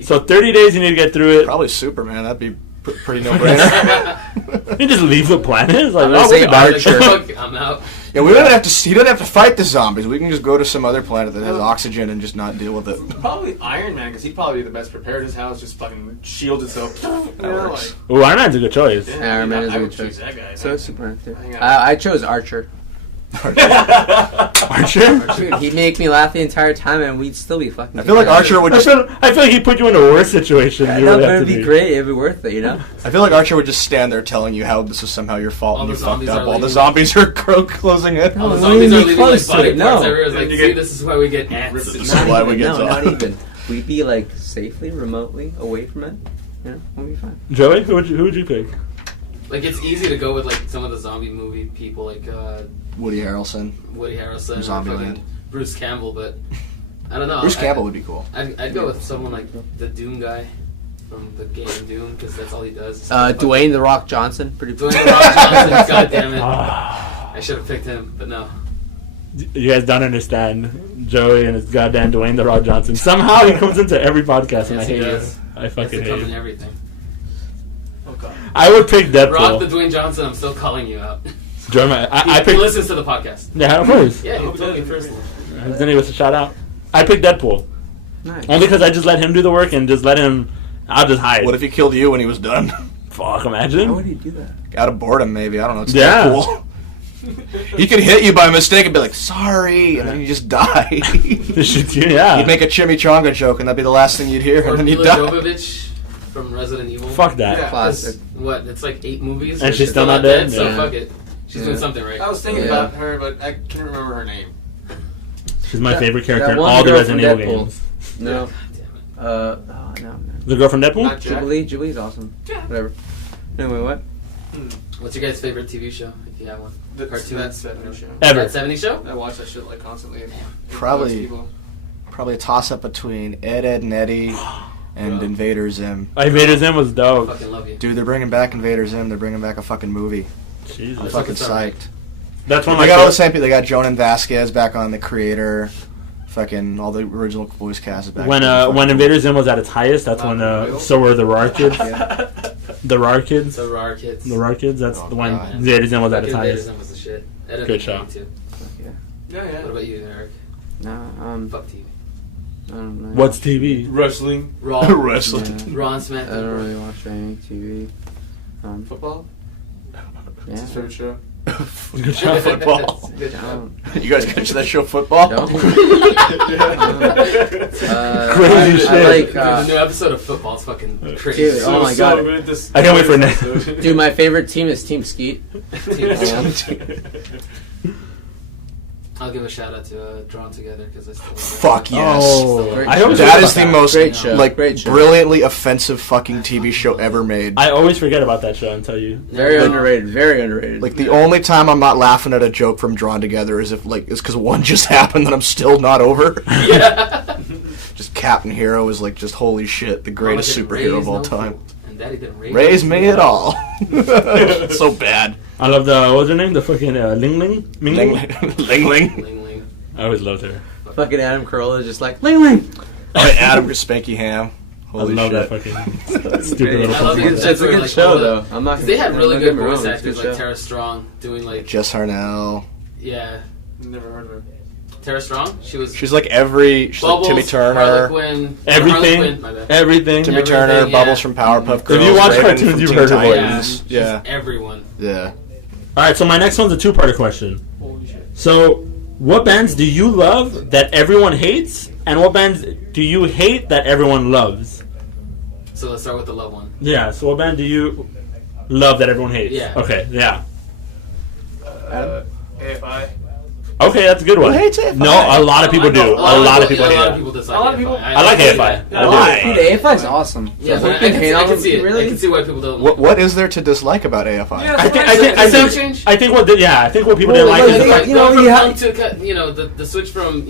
So 30 days you need to get through it. Probably Superman. That'd be pretty no-brainer. You just leave the planet. It's like, I'm gonna oh, say look at Archer. that. Fuck, I'm out. Yeah, we don't have to. He doesn't have to fight the zombies. We can just go to some other planet that has oxygen and just not deal with it. Probably Iron Man, because he'd probably be the best prepared. His house just fucking shields itself. That works. Ooh, Iron Man's a good choice. Iron Man is a I good would choose choice. that guy. So man. it's Superman too. Hang on. I chose Archer. Archer? Dude, he'd make me laugh the entire time, and we'd still be fucking. I feel like together. Archer would I just. feel like he put you in a worse situation. Yeah, You no, would but have it'd to be great. It'd be worth it, you know. I feel like Archer would just stand there telling you how this was somehow your fault All and the you fucked zombies up. are All the leaving. zombies are closing in. All the No, zombies we are wouldn't be leaving like close to body it, parts no. everywhere. It's Then like, you see, get- this is why we get ants. This is why we get no, not zombies. even. We'd be like safely, remotely away from it. You know, we'll be fine. Joey, who would you pick? Like, it's easy to go with like some of the zombie movie people, like Woody Harrelson. Woody Harrelson, or Zombieland. fucking Bruce Campbell, but I don't know. Bruce Campbell would be cool. I'd go with someone like the Doom guy from the game Doom, because that's all he does. Dwayne the Rock Johnson, pretty. Dwayne The Rock Johnson. God damn it! Ah. I should have picked him, but no. You guys don't understand Joey and his goddamn Dwayne the Rock Johnson. Somehow he comes into every podcast and I Yes, he hate does. it. I He has fucking to come hate in it. everything. Oh god. I would pick Rock the Deadpool. Dwayne Johnson. I'm still calling you out. Joey, I He picked. listens to the podcast. Yeah, of course. Yeah, he Oh, told me yeah. personally. Then he was a shout out. I picked Deadpool. Nice. Only because I just let him do the work and just let him. I'll just hide. What if he killed you when he was done? Fuck, How imagine. would he do that? Out of boredom, maybe. I don't know. It's Yeah. cool. He could hit you by mistake and be like, "Sorry," and then you just die. This shit's you, yeah. You'd make a chimichanga joke, and that'd be the last thing you'd hear, Or and then you'd Mila die. Jovovich from Resident Evil. Fuck that. Yeah. Classic. What? It's like 8 movies. And or she's still not dead? So Yeah. fuck it. She's doing Yeah. something right. I was thinking Yeah. about her, but I can't remember her name. She's my That- favorite character that in one all the girl Resident from Evil Deadpool. games. No. God damn Oh no, man. The girl from Deadpool? Not Jack. Jubilee's awesome. Yeah. Whatever. Anyway, what? it. What's your guys' favorite TV show, if you have one? The Cartoon. That 70 show. Ever. That 70 show? I watch that shit like constantly. Probably a toss-up between Ed, Ed, and Eddie and Bro. Invader Zim. Invader Zim was dope. Fucking love you. Dude, they're bringing back Invader Zim. They're bringing back a fucking movie. I'm Jesus. fucking it's alright. psyched. That's one of They my got all the favorite. same people. They got Jonan Vasquez back on, the creator. Fucking all the original voice cast is back. When Invader Zim was at its highest, that's when so were the RAR kids. Yeah. The RAR kids. The RAR kids. The RAR kids. That's Oh, the when God. Invader Zim was at Fucking its Invader highest. Zim was the shit. Ed Good and show. TV too. Fuck yeah. Yeah, What about you, Eric? No, Fuck TV. I don't know. What's TV? Wrestling, Raw. Wrestling. Yeah. Raw and I SmackDown. don't really watch any TV. football. Yeah. What's his favorite show? Good show. Football. Good show. Don't. You guys catch that show, football? Don't. Crazy shit. I like, the new episode of football is fucking crazy. Dude, oh my God. Good, this- I can't wait for next. dude, my favorite team is Team Skeet. I'll give a shout out to Drawn Together because I still Fuck yes. Oh, I always That forget is about the most Great show. like Great show. brilliantly offensive fucking TV show ever made. I always forget about that show until you. Very Like, underrated. Very underrated. Like the only time I'm not laughing at a joke from Drawn Together is if like is because one just happened that I'm still not over. Yeah. Just Captain Hero is like just holy shit, the greatest Mama superhero didn't of all raise no time. fool, and Daddy didn't Raise me at all. So bad. I love the what's her name? The fucking Ling Ling. Ming Ling. Ling Ling. Ling Ling. I always loved her. fucking Adam Carolla is just like Ling Ling. Oh, yeah, Adam Spanky Ham. I Holy love shit. that fucking stupid little I love Pokemon. it. It's a good Like, show all the- though. I'm not. Because they had really don't good get me wrong, voice it's a actors good like show. Tara Strong doing like Jess Harnell. yeah. Never heard of her. Tara Strong. She was She's like she's Bubbles, like Timmy Turner. Harley Quinn, Everything. Harley Quinn, my bad. Everything. Timmy Everything, Turner, yeah. Bubbles from Powerpuff Girls. If you watch Raven cartoons, from you've Teen heard her voice. Titans. She's Yeah. everyone. Yeah. All right, so my next one's a two-parter question. Holy shit. So, what bands do you love that everyone hates, and what bands do you hate that everyone loves? So let's start with the love one. Yeah. So, what band do you love that everyone hates? Yeah. Okay. Yeah. AFI. Okay, that's a good one. Who hates AFI? No, a lot of people do. A lot of people A hate lot of it. people dislike A lot of AFI. people- I like AFI. Yeah, I do. Dude, AFI is awesome. Yeah, So but we I can can, hate I on can them, see it. really? I can see why people don't. What is there to dislike about AFI? Yeah, I think change? I think what people didn't Well, like like, is the like, fact. you know, going you from have- punk to the switch from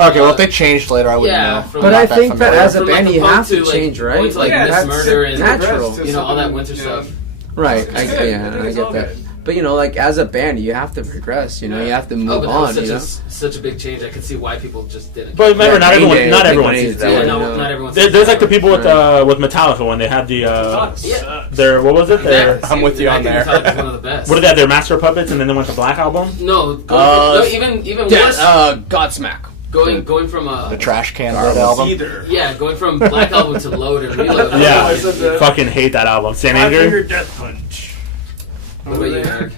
Okay, well if they changed later, I wouldn't Yeah, know. from- But I'm I not that think that familiar. as a From, like, band the you punk have to to, like, change, right? going to, like, Like Miss that's Murder and natural. all that winter stuff. Right. I It's good. get It's all that. good. But you know, like as a band, you have to progress. You know, you have to Oh, move but that on. was You know. such a big change. I could see why people just didn't. But remember, Yeah, not Green everyone, Day, not I think everyone when sees it's that. yeah, way. you know. not everyone. There's like the people with Right. with Metallica when they had the Yeah. their what was it? Their I'm with you on there. Metallica's one of the best. what did they have? Their Master of Puppets, and then they went to Black Album. No, even Yeah, worse. Godsmack. Going from The Trash Can Red album. Either. yeah, going from Black Album to Load and Reload. Yeah, I said that. fucking hate that album. Saint Five Anger. Finger Death Punch. What about you, Eric?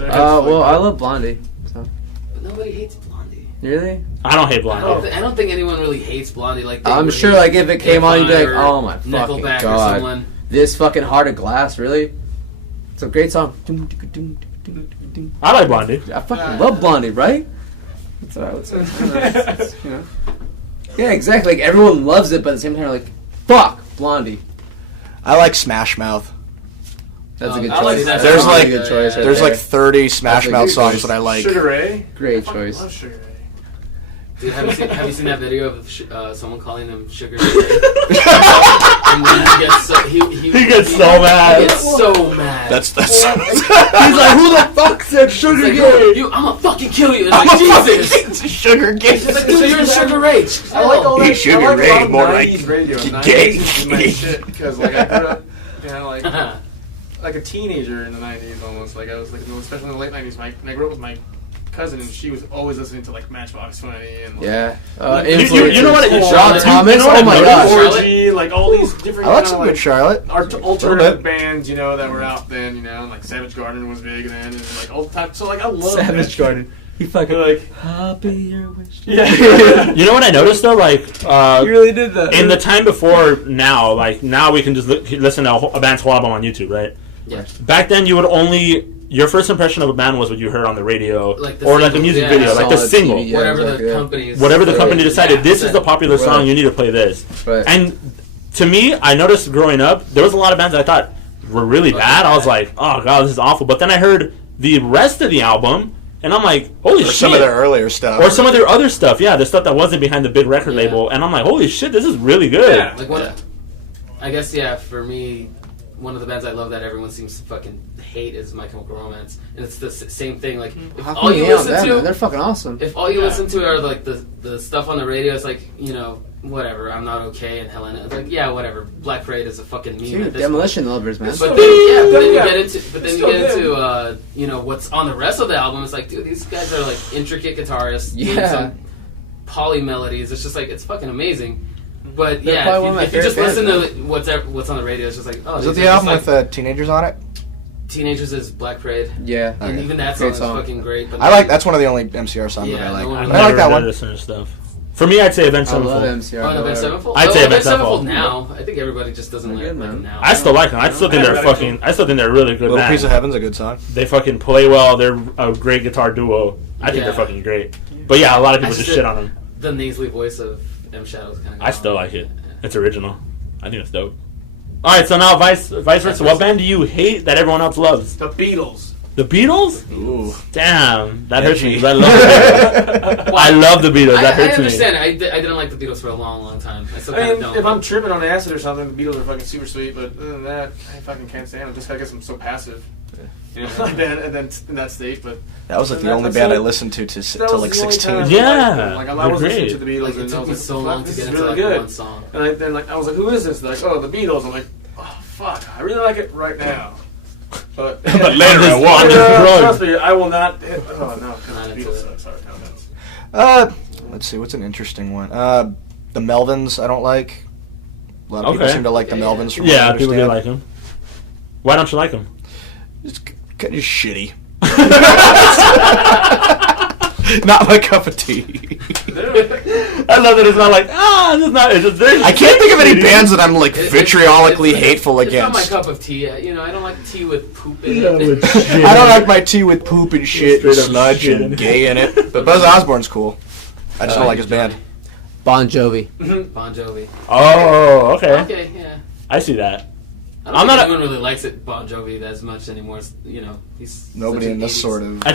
Well, I love Blondie. So. But nobody hates Blondie. Really? I don't hate Blondie. I don't think anyone really hates Blondie. Like I'm sure, like if it came on, you'd be like, or "Oh my fucking Nickelback or god, someone. this fucking Heart of Glass, really?" It's a great song. I like Blondie. I fucking love Blondie, right? That's what I would say. It's, you know. Yeah, exactly. Like everyone loves it, but at the same time, like, fuck Blondie. I like Smash Mouth. That's a good I like choice. that. There's That's a like- good choice. Right There's there. like 30 Smash That's a Mouth good songs choice. that I like. Sugar Ray. Great I fucking choice. love Sugar Ray. Dude, have you seen that video of someone calling him Sugar Ray? And then he gets so mad. He gets so mad. That's He's like, "Who the fuck said Sugar He's like, Gay?" I'm gonna fucking kill you. And I'm like, Jesus. Sugar Gay. He's like, so you're in Sugar Rage. I like all Hey, that. Sugar I like Ray, a lot of more 90s like radio. gay. 90s is my shit because like I grew up, you know, like a teenager in the 90s almost. Like I was like, especially in the late 90s. And I grew up with my cousin, and she was always listening to like Matchbox 20 and like, Yeah. You know what? Sean Thomas. You know what Oh my I've gosh. noticed? Orgy, like all these different. I like kinda, some good Charlotte. alternative bands, you know, that were out then, you know, and like Savage Garden was big then, and like all the time. So like I love Savage that Garden. He fucking like happy your wish. yeah. You know what I noticed though? Like You really did that. in the time before now, like now we can just listen to a band's whole album on YouTube, right? Yeah. Back then, you would only your first impression of a band was what you heard on the radio Like the or like a single, music yeah. video, like the Solid single. TV, yeah. Whatever exactly, the yeah. company. Whatever the company decided, Yeah, this is the popular song. Right. You need to play this. Right. And to me, I noticed growing up, there was a lot of bands that I thought were really bad. I was like, oh god, this is awful. But then I heard the rest of the album, and I'm like, holy Or shit. some of their earlier stuff. Or some of their other stuff, yeah, the stuff that wasn't behind the big record Yeah. label, and I'm like, holy shit, this is really good. Yeah. Like what? I guess for me, one of the bands I love that everyone seems to fucking hate is My Chemical Romance, and it's the same thing. Like if How all come you hate on listen them, to, man? They're fucking awesome. if all you listen to are like the stuff on the radio, it's like whatever. I'm Not Okay and Helena. It's like whatever. Black Parade is a fucking meme. Dude, at this Demolition Lovers, man. But then, you Yeah. get into what's on the rest of the album. It's like, dude, these guys are like intricate guitarists doing Yeah. some poly melodies. It's just like it's fucking amazing. But They're probably one of my if you just favorite listen bands, to what's on the radio, it's just like, oh, Is it these the are album just, like, with teenagers on it? Teenagers is Black Parade, Yeah. and Okay. even that Great song song. is fucking great. But I like that's one of the only MCR songs that Yeah, I like. no one- But I like that one. Listening to stuff. For me, I'd say Avenged I love Sevenfold. MCR. Oh, no, whatever. Avenged Sevenfold. I'd say Avenged Avenged Sevenfold Sevenfold. now. I think everybody just doesn't They're like good, man. them now. I still like them. I still think they're fucking. I still think they're a really good Little band. Piece of Heaven's a good song. They fucking play well. They're a great guitar duo. I think they're fucking great. But yeah, a lot of people just shit on them. The nasally voice of M. Shadow's kind of. I still like it. It's original. I think it's dope. All right, so now vice versa. What band do you hate that everyone else loves? The Beatles. The Beatles? Ooh. Damn, that hurts me. 'Cause I love the Beatles. I love the Beatles. That hurts me. I understand. I didn't like the Beatles for a long time. I still kind of don't. If I'm tripping on acid or something, the Beatles are fucking super sweet. But other than that, I fucking can't stand them. Just I guess I'm so passive. You know, like that, and then in that state. But that was like the only band I listened to till like 16. Yeah, like I was listening to the Beatles, like, and it I took was me like, so long to this get is into really like good. one song. And I was like, who is this? They're like, oh, the Beatles. I'm like, oh fuck, I really like it right now. But later I won't. Trust me, I will not. Oh no, the Beatles suck. Sorry, Let's see, what's an interesting one? The Melvins, I don't like. A lot of people seem to like the Melvins. From what I people do understand. like them. Why don't you like them? It's kind of shitty. Not my cup of tea. I love that it's not like it's not. It's just I can't think of any bands that I'm like vitriolically hateful it's against. It's not my cup of tea. I don't like tea with poop in it. I don't like my tea with poop and shit and sludge and gay in it. But Buzz Osborne's cool. I just don't like his band. Bon Jovi. Bon Jovi. Oh, okay. Okay, yeah. I see that. I'm not. Anyone really likes it, Bon Jovi, as much anymore. He's nobody in this sort of. I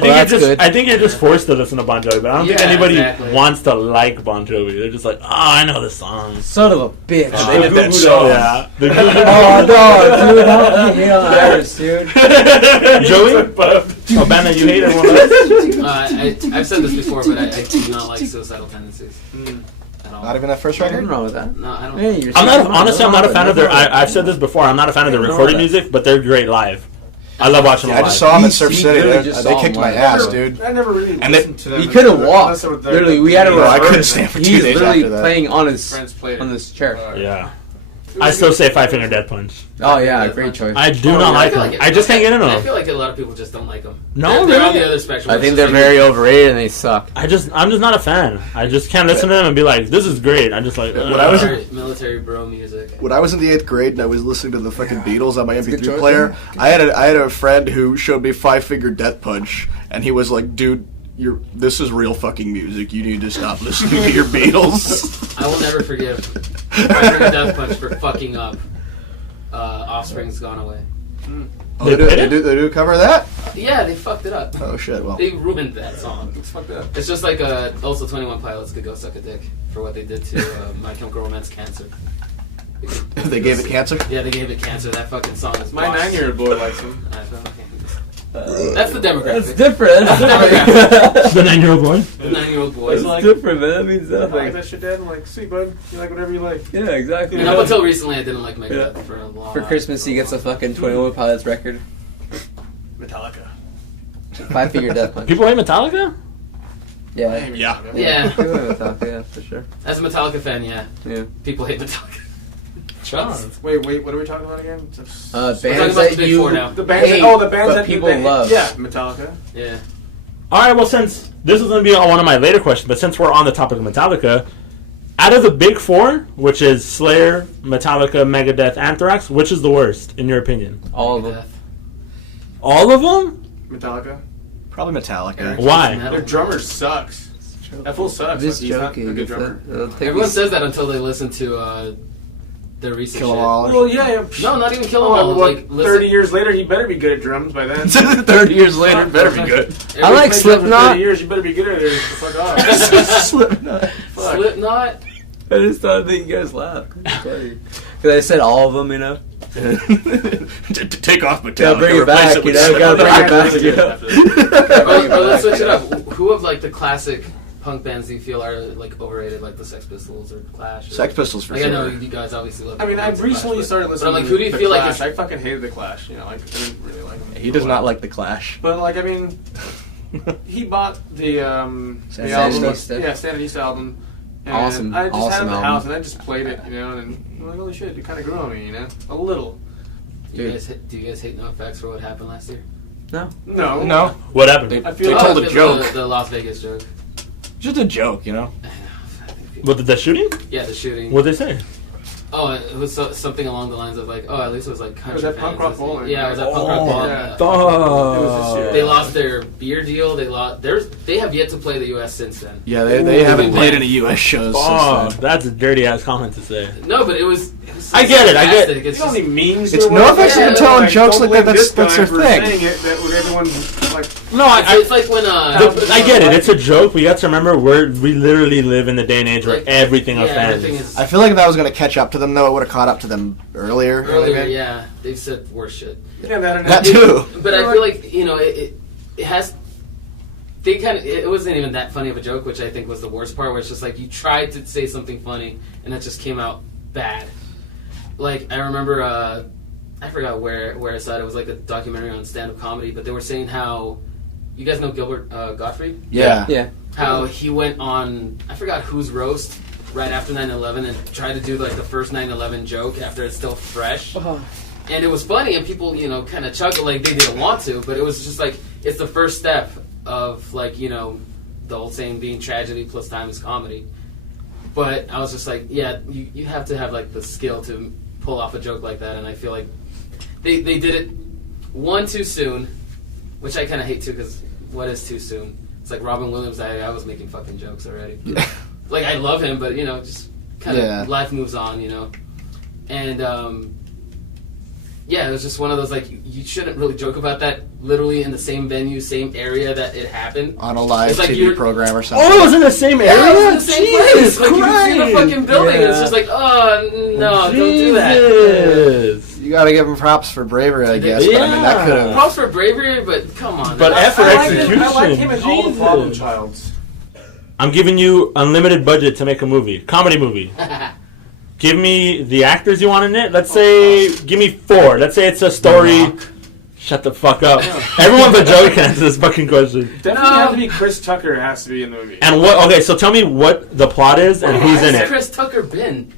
think you're just forced to listen to Bon Jovi, but I don't think anybody wants to like Bon Jovi. They're just like, oh, I know this song. Son of a bitch. They did that song. Yeah. Oh no, dude! How hate on Iris, dude? Joey? A band that you hate, everyone loves? I've said this before, but I do not like Suicidal Tendencies. Not even that first record? Nothing wrong with that. No, I don't. Hey, I'm not a fan of their. I've said this before. I'm not a fan of their recorded music, but they're great live. I love watching them I live. just saw them in Surf City. literally They kicked my ass, dude. I never really And listened to them. He couldn't walk. Literally, we had to. I couldn't stand for 2 He's days literally after that. playing on his Friends played this chair. Yeah. I still say Five Finger Death Punch. Oh yeah, great choice. I do not like them. I just can't get into I them. feel like a lot of people just don't like them. No, they're on really? the other spectrum. I think they're very overrated and they suck. I'm just not a fan. I just can't listen to them and be like, this is great. I'm just like, When I was military bro music. When I was in the 8th grade and I was listening to the fucking Beatles on my That's a good MP3 choice, player, man. I had a friend who showed me Five Finger Death Punch, and he was like, "Dude, this is real fucking music. You need to stop listening to your Beatles." I will never forgive Five Finger Death Punch for fucking up Offspring's Gone Away. Oh, they do cover that? Yeah, they fucked it up. Oh shit! Well, They ruined that song. It's fucked up. It's just like also 21 Pilots could go suck a dick for what they did to My Chemical Romance Cancer. they gave it cancer. Yeah, they gave it cancer. That fucking song is My boss. 9-year-old boy likes them. That's the demographic. That's different. That's the demographic. the 9-year-old boy. The 9-year-old boy. It's like- different, man. That means I like nothing. that shit, Dad. I'm like, sweet, bud. You like whatever you like. Yeah, exactly. And up until recently, I didn't like Megadeth for a long. For Christmas, he gets a fucking 21 Pilots record. Metallica. 5 Finger Death Punch. People hate Metallica? Yeah. Yeah. Yeah. People hate Metallica, yeah, for sure. As a Metallica fan, yeah. Yeah. People hate Metallica. Trust. Wait, what are we talking about again? Bands talking about that the Big you Four now. The bands. hate, The bands but that people love. Yeah, Metallica. Yeah. All right, well, since this is going to be one of my later questions, but since we're on the topic of Metallica, out of the big four, which is Slayer, Metallica, Megadeth, Anthrax, which is the worst, in your opinion? All of them. Megadeth. All of them? Metallica. Probably Metallica. Why? Their drummer sucks. That fool sucks. This Like, he's not joking. a good drummer. Everyone says that until they listen to their recent Kill 'em shit. all. Well, yeah. No, not even Kill 'Em Oh, All. what, Like, 30 years later, he better be good at drums by then. 30 years later, it better be good. I like Slipknot. 30 years, you better be good at it. Fuck off. Slipknot. Fuck. Slipknot. I just thought that you guys laughed. Because I said all of them, you know. to take off Metallica. Gotta bring it replace back, it you with know. Gotta bring it Slipknot. back, you know. Or let's switch it up. Who of like the classic punk bands do you feel are like overrated, like the Sex Pistols or Clash? Or, Sex Pistols for like, sure. I know you guys obviously love. I mean, I've the Clash, recently but- started But listening I'm like, to who do you the feel Clash. like is? I fucking hated the Clash. You know, like, I didn't really like them. He does not like the Clash. But, like, I mean, he bought the album. Sandinista. Yeah, Sandinista album. And Awesome- I just had it awesome in the album. house, and I just played it, you know, and I'm like, holy shit, it kind of grew on me, you know? A little. Do you guys hate NoFX for what happened last year? No. No. What happened? They I feel told the, a joke. The Las Vegas joke. Just a joke, you know? What, the shooting? Yeah, the shooting. What'd they say? Oh, it was something along the lines of like, oh, at least it was like country. Was that fans. punk rock bowling? Yeah, it was that punk rock bowling. Yeah. Oh. It was this year. They lost their beer deal. They have yet to play the U.S. since then. Yeah, they haven't Ooh. played any U.S. shows Oh, since then. that's a dirty ass comment to say. No, but it was I get it, I get sarcastic. It's You know how just, many memes It's there no were? offense to telling jokes don't like that. blame That's this guy their for thing. saying it, that with everyone like. No, it's like when I get it. It's a joke, but you have to remember we literally live in the day and age where Like, everything offends. everything is I feel like if that was going to catch up to them, though, it would have caught up to them earlier. earlier. Yeah, they've said worse shit. Yeah, That too. But I feel like it has. They it wasn't even that funny of a joke, which I think was the worst part. Where it's just like you tried to say something funny and that just came out bad. Like I remember, I forgot where I saw it. It was like a documentary on stand-up comedy, but they were saying how you guys know Gilbert Gottfried. Yeah. Yeah. How he went on, I forgot whose roast right after 9/11 and tried to do like the first 9/11 joke after it's still fresh. And it was funny, and people, kind of chuckled like they didn't want to, but it was just like, it's the first step of, like, the old saying being tragedy plus time is comedy. But I was just like, yeah, you have to have, like, the skill to pull off a joke like that, and I feel like they did it, one, too soon, which I kind of hate, too, because what is too soon? It's like Robin Williams, I was making fucking jokes already. Like, I love him, but, just kind of life moves on, And, yeah, it was just one of those, like, you shouldn't really joke about that literally in the same venue, same area that it happened. On a live It's like TV program or something. Oh, it was in the same area? Yeah, it was in the same Jesus place. Like, you can see the fucking building, and it's Yeah. just like, oh, no, don't do that. Jesus. You got to give them props for bravery, I guess. But I mean, that could have. Props for bravery, but come on. But that's- F for I like execution. I like him in all the Jesus. Problem Childs. I'm giving you unlimited budget to make a movie. Comedy movie. Give me the actors you want in it. Let's say, give me 4. Let's say it's a story. Shut the fuck up. Everyone's a joke can answer this fucking question. Definitely has to be Chris Tucker has to be in the movie. And what? Okay, so tell me what the plot is and who's in Where's it. Chris Tucker been?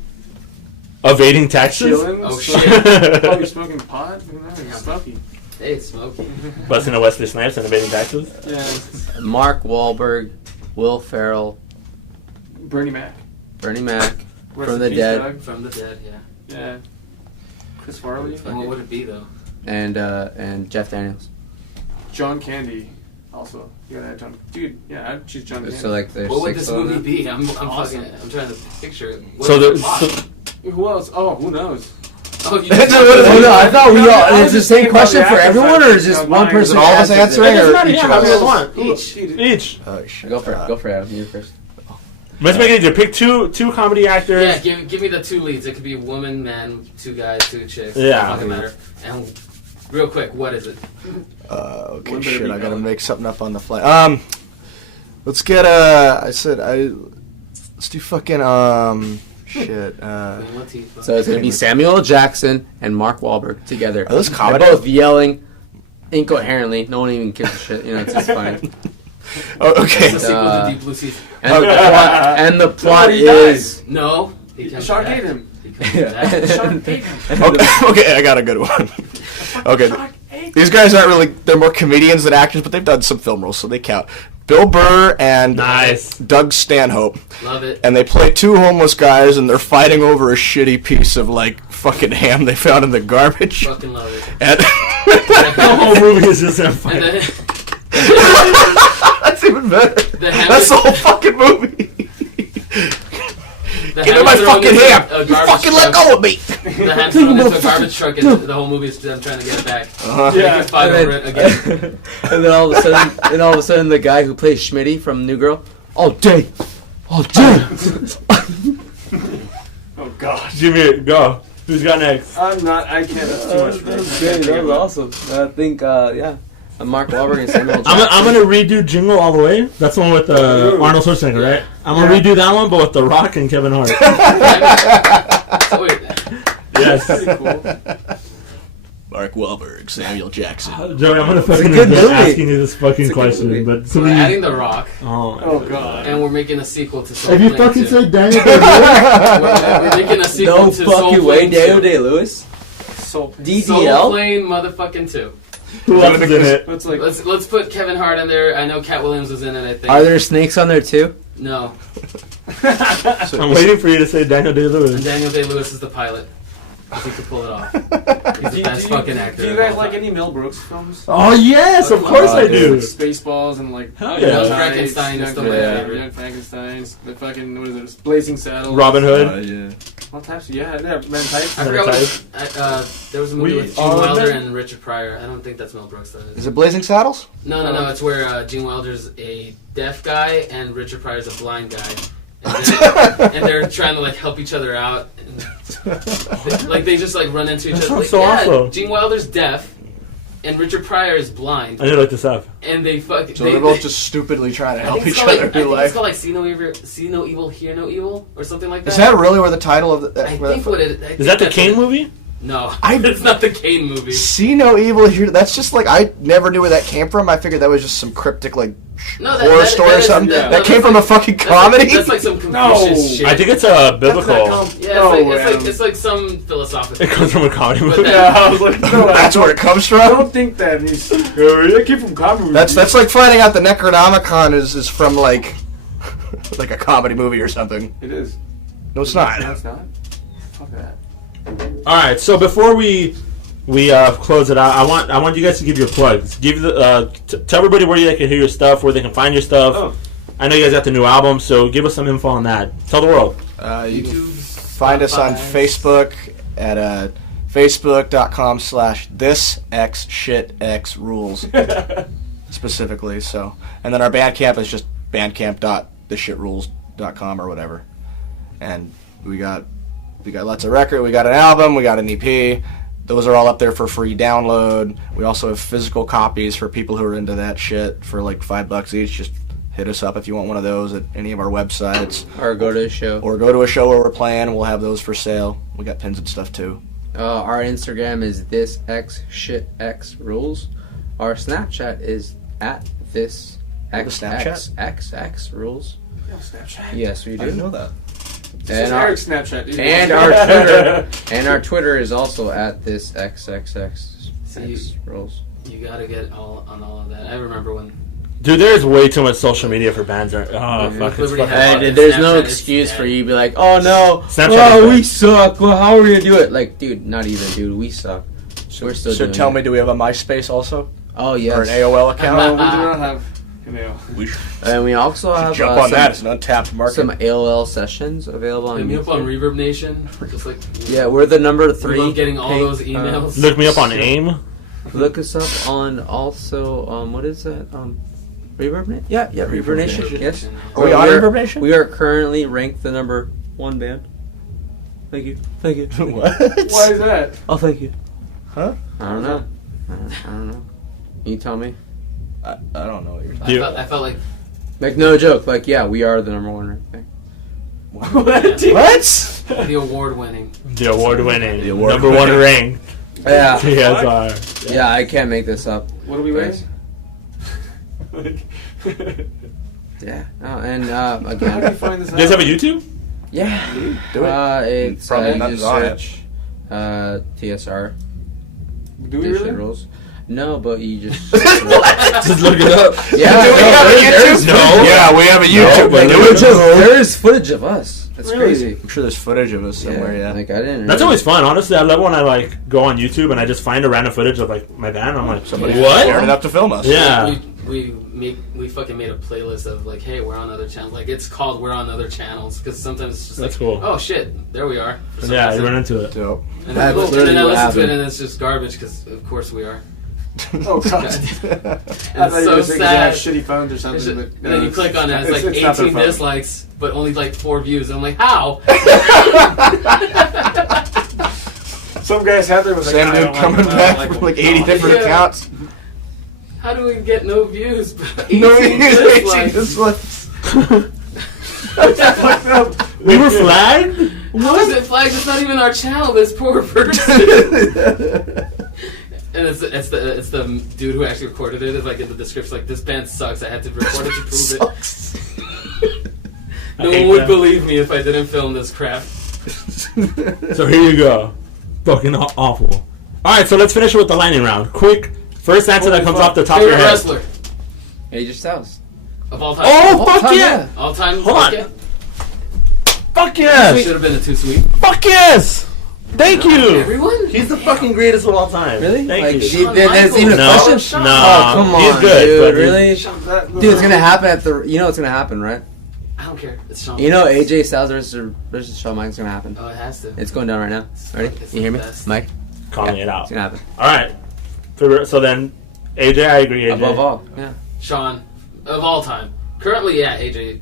Evading taxes? Chilling. Oh, shit. Probably smoking pot. It's smoky. Hey, it's Smokey. Busting a Wesley Snipes and evading taxes? Yeah. Mark Wahlberg, Will Ferrell, Bernie Mac. Bernie Mac, Rest From in the peace, Dead. Doug. From the dead, yeah. Yeah. Chris Farley. And what would it be, though? and Jeff Daniels. John Candy. Also, you gotta have John. Dude, yeah, I'd choose John Candy. So like there's What would 6 this of them. movie be? I'm Awesome. fucking, I'm trying to picture it. What So is the... the plot? So, Who else? Oh, who knows? Oh, you Oh no, I thought we all. I It's was the just same thinking about question the for actors, everyone, or is like, just you know, one mine person? was all of us answers answering, it? it doesn't or matter, each yeah, of however us? you want. Each. Each. Oh, shit. Go for it. Go for it. You first. Let's make it easier. Pick two comedy actors. Yeah, give me the 2 leads. It could be a woman, man, 2 guys, 2 chicks. Yeah. Doesn't matter. And real quick, what is it? Okay, One better shit. be I gotta valid. make something up on the fly. Let's get let's do fucking shit. Queen Latifah. So it's gonna be Samuel L. Jackson and Mark Wahlberg together. Are those They're comedy? both yelling incoherently. No one even gives a shit. It's just funny. Oh, okay. It's a sequel Uh, to Deep Blue Sea. And the plot Somebody is. No. He comes Shark back. ate him. He comes Yeah. back. Shark ate him. Okay, I got a good one. Okay, Shark ate these guys aren't really. They're more comedians than actors, but they've done some film roles, so they count. Bill Burr and Nice. Doug Stanhope. Love it. And they play 2 homeless guys, and they're fighting over a shitty piece of like fucking ham they found in the garbage. Fucking love it. And The whole movie is just a And fight. then that's even better. The ham That's is- the whole fucking movie. the Give me ham my is thrown fucking into ham. a You garbage fucking let truck. go of me. The ham's thrown into a garbage truck, and the whole movie is them trying to get it back. Uh-huh. They Yeah. can fight over it again. And then all of a sudden, the guy who plays Schmitty from New Girl, all day. Oh gosh. Jimmy, go. Who's got next? I'm not. I can't. That's too much. for me. That was awesome. I think, yeah. Mark Wahlberg and Samuel L. I'm Jackson. gonna redo Jingle All the Way. That's the one with Arnold Schwarzenegger, right? I'm gonna redo that one, but with The Rock and Kevin Hart. So wait, Yes. Pretty cool. Mark Wahlberg, Samuel Jackson. Joey, I'm gonna fucking good regret movie. asking you this fucking It's a good question, movie. but we're somebody. adding The Rock, Oh, Oh god. and we're making a sequel to Soul Have you Plane fucking 2. said Daniel Day-Lewis? We're making a sequel No to Soul fucking way, Plane Daniel 2. Day-Lewis. So Soul DDL. Plane motherfucking 2. Who else is in it? it's like Let's put Kevin Hart in there. I know Cat Williams is in it. I think. Are there snakes on there too? No. I'm waiting for you to say Daniel And Day-Lewis. Daniel Day-Lewis is the pilot. He could pull it off. He's the best fucking actor. Do you of guys all like time. any Mel Brooks films? Oh yes, of course I do. Spaceballs and like yeah. Frankenstein is still my favorite. Young Frankenstein's, the fucking what is it? Blazing Saddles. Robin Hood. Yeah. What types? Yeah, Men Types. I forgot there was a movie with Gene all of Wilder them? and Richard Pryor. I don't think that's Mel Brooks, though. Is it Blazing Saddles? No. It's where Gene Wilder's a deaf guy and Richard Pryor's a blind guy. And they're trying to like help each other out. And they just like run into each That other. sounds so awesome. Gene Wilder's deaf and Richard Pryor is blind. I need to look this up. And they fucking. So they're both just stupidly trying to help each other I through think life. it's called like See No Evil, Hear No Evil, or something like that. Is that really where the title of the? I think what it Is that the Kane movie? No, it's not the Kane movie. See No Evil Here. That's just like I never knew where that came from. I figured that was just some cryptic like horror story or something. That came from a fucking comedy. That's like some Confucius shit. I think it's a biblical. It's like some philosophical. It comes from a comedy movie. I was like, no, That's where it comes I from. don't think that. That came from comedy. That's like finding out the Necronomicon is from like a comedy movie or something. It is. No, it's not. No, it's not. Fuck that. All right, so before we close it out, I want you guys to give your plugs. Give tell everybody where they can hear your stuff, where they can find your stuff. Oh. I know you guys got the new album, so give us some info on that. Tell the world. You can find us on Facebook at facebook.com/thisxshitxrules specifically. So, and then our Bandcamp is just bandcamp.thisshitrules.com or whatever. And we got lots of records. We got an album. We got an EP. Those are all up there for free download. We also have physical copies for people who are into that shit for like $5 each. Just hit us up if you want one of those at any of our websites. Or go to a show. Or go to a show where we're playing. We'll have those for sale. We got pins and stuff too. Our Instagram is thisxshitxrules. Our Snapchat is at thisxxxrules. Snapchat. Yes, we do. I didn't know that. And Eric's Snapchat. Dude. And our Twitter is also at thisxxxrules. You gotta get all of that. I remember when. Dude, there's way too much social media for bands. Fuck, it's fucking. And there's no excuse for you to be like, oh no, Snapchat we suck. Well, how are we gonna do it? Like, dude, not even, dude. We suck. We're still doing tell it. me, do we have a MySpace also? Oh yes. Or an AOL account? We do not have. And we also have jump on that. It's an untapped market. some AOL sessions available on Hit me up on YouTube. Reverb Nation. Just like We're the number we 3. love getting all those emails. Look me up on AIM. Look us up on also what is that? Reverb Nation? Yeah, Reverb Nation. Yes. Are we on Reverb Nation? We are currently ranked the number 1 band. Thank you. What? Why is that? Oh, thank you. Huh? I don't know. I don't know. Can you tell me? I don't know what you're talking I felt like Like, no joke. Like, yeah, we are the number 1 ranked band. What? the award-winning. The award-winning. The award number 1 ring. Yeah. TSR. Yeah, I can't make this up. What are we Guys. rating? Yeah. Oh, and How do you again. find this You guys out? have a YouTube? Yeah. Do it. It's Probably you nothing's just on it. search T.S.R. Do we This shit really? rules. No, but you just Just look it up. Yeah, Do we have a YouTube? No. Yeah, we have a YouTube. but Do do it. it. there is footage of us. That's Really? crazy. I'm sure there's footage of us somewhere, yeah. Like I didn't. That's really- always fun. Honestly, I love when I like go on YouTube and I just find a random footage of like my band. I'm like, Somebody what? shared it up to film us. Yeah. We fucking made a playlist of like, hey, we're on other channels. Like it's called "We're on Other Channels" because sometimes it's just That's like, cool. oh shit, there we are. For some Yeah, you reason. run into it. Dope. And That's then, literally I what listen to it happened. and it's just garbage because of course we are. Oh god. I It's thought you so were saying they have sad. shitty phones or something. But And then you click on it, it's like not their 18 phone. dislikes, but only like 4 views. And I'm like, how? Some guys have there was like, Same I dude don't coming like back them. from like 80 different Yeah. accounts. How do we get no views? but 18 No, dislikes. dislikes. We were flagged? How is it flagged? It's not even our channel. This poor person. And it's the dude who actually recorded it. It's like in the description, like this band sucks. I had to record it to prove it. No one would believe me if I didn't film this crap. So here you go. Fucking awful. Alright, so let's finish it with the lightning round. Quick, first answer that comes off the top of your Favorite head. wrestler AJ Styles. of all time. Oh, fuck time, yeah! All time. Hold on. Yeah. Fuck yes! Should have been a too sweet. Fuck yes! Thank you. Everyone? He's the fucking greatest of all time. Really? Thank Like, you. Shawn there's even a Michaels. question? No. Oh, come on, He's good, dude. but Really? Dude, it's gonna happen at the. You know what's gonna happen, right? I don't care. It's Shawn. You know AJ Styles versus Shawn Michaels gonna happen. Oh, it has to. It's going down right now. Ready? It's You hear the me, best. Mike? Calling it out. It's gonna happen. All right. So then, AJ, I agree. AJ. Above all, yeah. Shawn, of all time. Currently, yeah, AJ.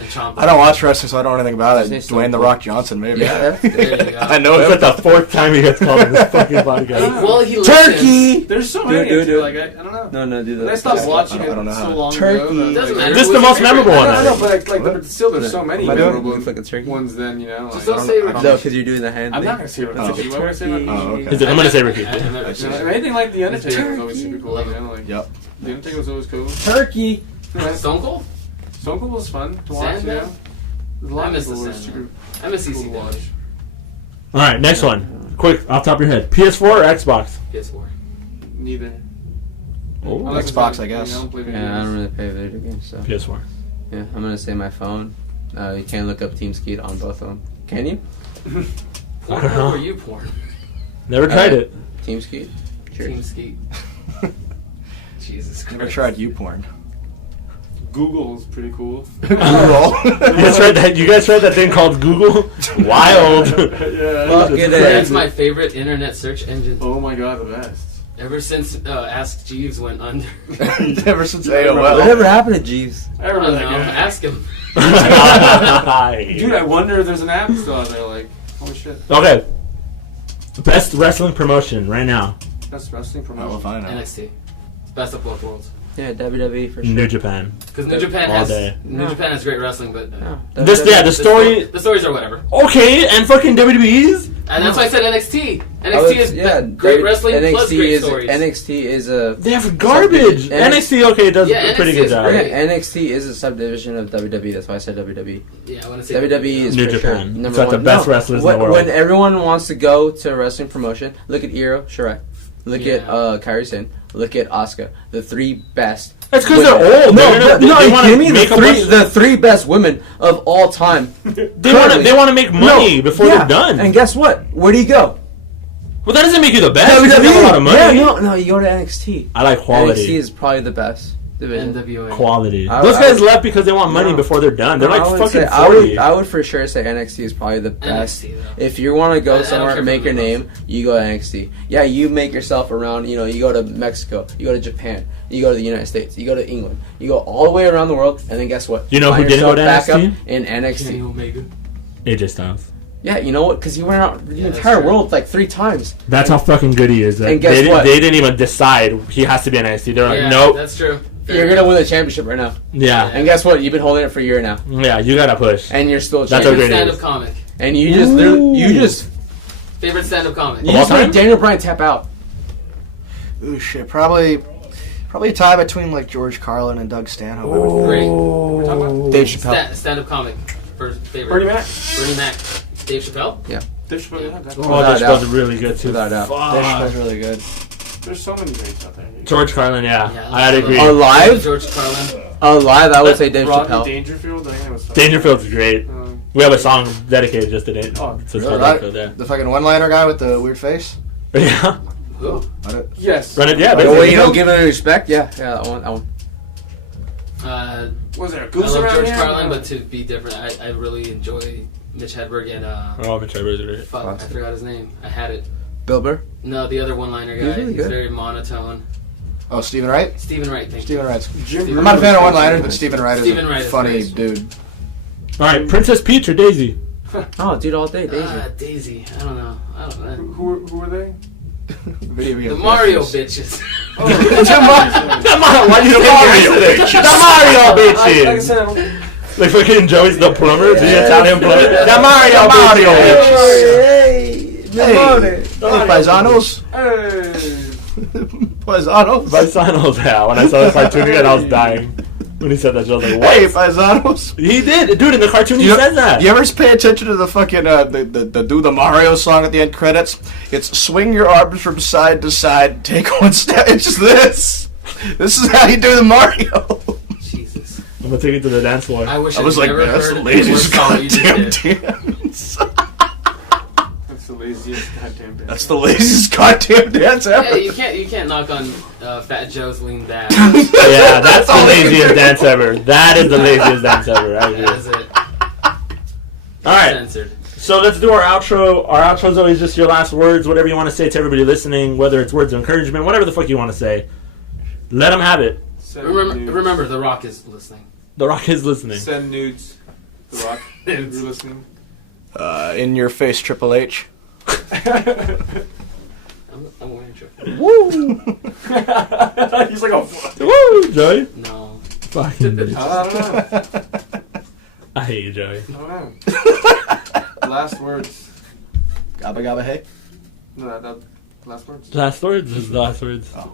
And Shawn. I don't watch wrestling, so I don't know anything about it. Say so Dwayne the cool. Rock Johnson, maybe. Yeah. There you go. I know It's him. like the fourth time he gets called in this fucking podcast. Well, he Turkey. There's so Do many. it, do it. Like I don't know. No, do that. I stopped watching I it don't know so how. long Turkey. ago. Doesn't matter. This is Who's the your most favorite? memorable one. I I know, think. but still, there's so many Am I doing? memorable Looks like a turkey. ones. Then you know, Just like, don't say I don't No, Ricky. because you're doing the hand I'm thing. not gonna say it. Oh. Why would I say that? Oh, okay. I'm going to say repeat. I never seen it. Anything like the Undertaker was always super cool. Love You it. know, like Yep. the Undertaker was always cool. Turkey. Stone Cold? Stone Cold was fun to watch. Sandman? Yeah. There's a lot I of miss people the who were super Sandman. I miss cool to EC watch. Damage. All right, next one. Quick, off the top of your head. PS4 or Xbox? PS4. Neither. Oh, I like Xbox, the- I guess. you know, play video Yeah, I don't games. really play video games, so PS4. yeah, I'm gonna say my phone. You can't look up TeamSpeak on both of them. Can you? Porn I don't know. or you porn? Never tried it. TeamSpeak? Sure. Team Skeet. Jesus Christ. Never tried YouPorn. Google's pretty cool. Google. You guys tried that thing called Google? Wild. Yeah. Fuck it That's is. my favorite internet search engine. Oh my god, the best. Ever since Ask Jeeves went under. Ever since Whatever AOL. happened to Jeeves? I don't know. that guy. Ask him. Dude, I wonder if there's an app still out there. Like, holy shit. Okay. Best wrestling promotion right now. That's wrestling Oh, promotion. we'll find out. NXT. Best of both worlds. Yeah, WWE for sure. New Japan. Because New Japan All has day. New Japan has great wrestling, but No, This, WWE. yeah, the story. the stories are whatever. Okay, and fucking WWE's. And that's why I said NXT. I NXT would- is yeah, great wrestling plus great is stories. NXT is a They have garbage. NXT, okay, does Yeah, a pretty NXT good is job. great. NXT is a subdivision of WWE. That's why I said WWE. Yeah, I want to say WWE is New for Japan. sure number It's got one. the best No, wrestlers in when, the world. When everyone wants to go to a wrestling promotion, look at Iro Shirai. Look Yeah. at Kairi Sane. Look at Asuka. The three best. That's because women. they're old. No, They're but, no, they you wanna kidding me? make a bunch- The three best women of all time. They want to make money before yeah. they're done. And guess what? Where do you go? Well, that doesn't make you the best. You have a lot of money. Yeah, no, you go to NXT. I like quality. NXT is probably the best division. NWA. Quality. I- Those I guys would- left because they want money No. before they're done. They're like I would fucking say- 40. I would for sure say NXT is probably the best. NXT, though. If you want to I go don't somewhere care and make for your the name, you go to NXT. Yeah, you make yourself around. You know, you go to Mexico, you go to Japan, you go to the United States, you go to England, you go all the way around the world, and then guess what? You know Find who didn't go yourself to back NXT? up in Kenny NXT. Omega. AJ Styles. Yeah, you know what? Because he went out the Yeah, that's entire true. world like 3 times. That's how fucking good he is. That And guess they, what? They didn't even decide he has to be an NXT. They're like, Yeah, nope. that's true. You're gonna win the championship right now, Yeah. and guess what? You've been holding it for a year now, Yeah, you gotta push. and you're still That's champion. okay. Favorite great it stand-up is. comic. And you just, literally- you just Favorite stand-up comic. You all just made time? Daniel Bryan tap out. Ooh, shit. Probably a tie between like George Carlin and Doug Stanhope. Great. We're talking about Dave Chappelle. Stand-up comic. First favorite. Bernie Mac. Bernie Mac. Dave Chappelle. Dave Chappelle, yeah, that's- Oh, Without this doubt. was really good too. Without a doubt. Fuck. Dave Chappelle's really good. There's so many greats out there. George Carlin, yeah. Yeah, I'd agree. Alive? George Carlin. Alive, I would say Dave Rodney Chappelle. Dangerfield, I think it was fun. Dangerfield's great. We have a song dedicated just to Dangerfield. Oh, So it's Really? called Dangerfield, yeah. The fucking one-liner guy with the weird face. Yeah. Who? Yes. Run it, yeah. The basically. way you don't give him respect, yeah, that one. Was there a I goose love around George here? Carlin, but to be different, I really enjoy Mitch Hedberg and Oh, Mitch Hedberg's great. fuck, I forgot his name. I had it. Bill Burr. No, the other one-liner guy. He's really good. very monotone. Oh, Stephen Wright. Stephen Wright, thank Stephen you. Wright's. Jim I'm not a fan of one-liners, Stephen but Stephen Wright is Stephen a Wright is funny great. dude. All right, Princess Peach or Daisy? Oh, dude, all day, Daisy. Daisy. I don't know. Who were they? Video The game Mario characters. bitches. Come on, why you the Mario bitch? The Mario Like I bitches! said, I don't- Like fucking Joey's the plumber, the Italian plumber. The Mario bitch. bitches! Hey, paisanos. Hey. Paisanos. Paisanos, yeah. When I saw the cartoon again, I was dying. When he said that, I was like, what? Hey, paisanos. He did, dude. In the cartoon, he You know- says that. You ever pay attention to the fucking the Do the Mario song at the end credits? It's swing your arms from side to side, take one step. It's just this. This is how you do the Mario. Jesus. I'm gonna take it to the dance floor. I wish I was like, never man, that's heard the the laziest worst song you goddamn just did. dance. the laziest goddamn dance. That's the laziest goddamn dance ever. Yeah, you can't knock on Fat Joe's lean back. Yeah, that's the laziest dance ever. That is the laziest dance ever. I agree. That's it. All right. Censored. So let's do our outro. Our outro is always just your last words, whatever you want to say to everybody listening, whether it's words of encouragement, whatever the fuck you want to say. Let them have it. Remember, The Rock is listening. The Rock is listening. Send nudes. The Rock, if you're listening. In your face, Triple H. I'm wearing a Woo! He's like, oh, Woo, Joey. No. Fucking bitch. I don't know. I hate you, Joey. I don't know. Last words. Gabba gabba hey. No, that last words. Last words is the last words. Oh.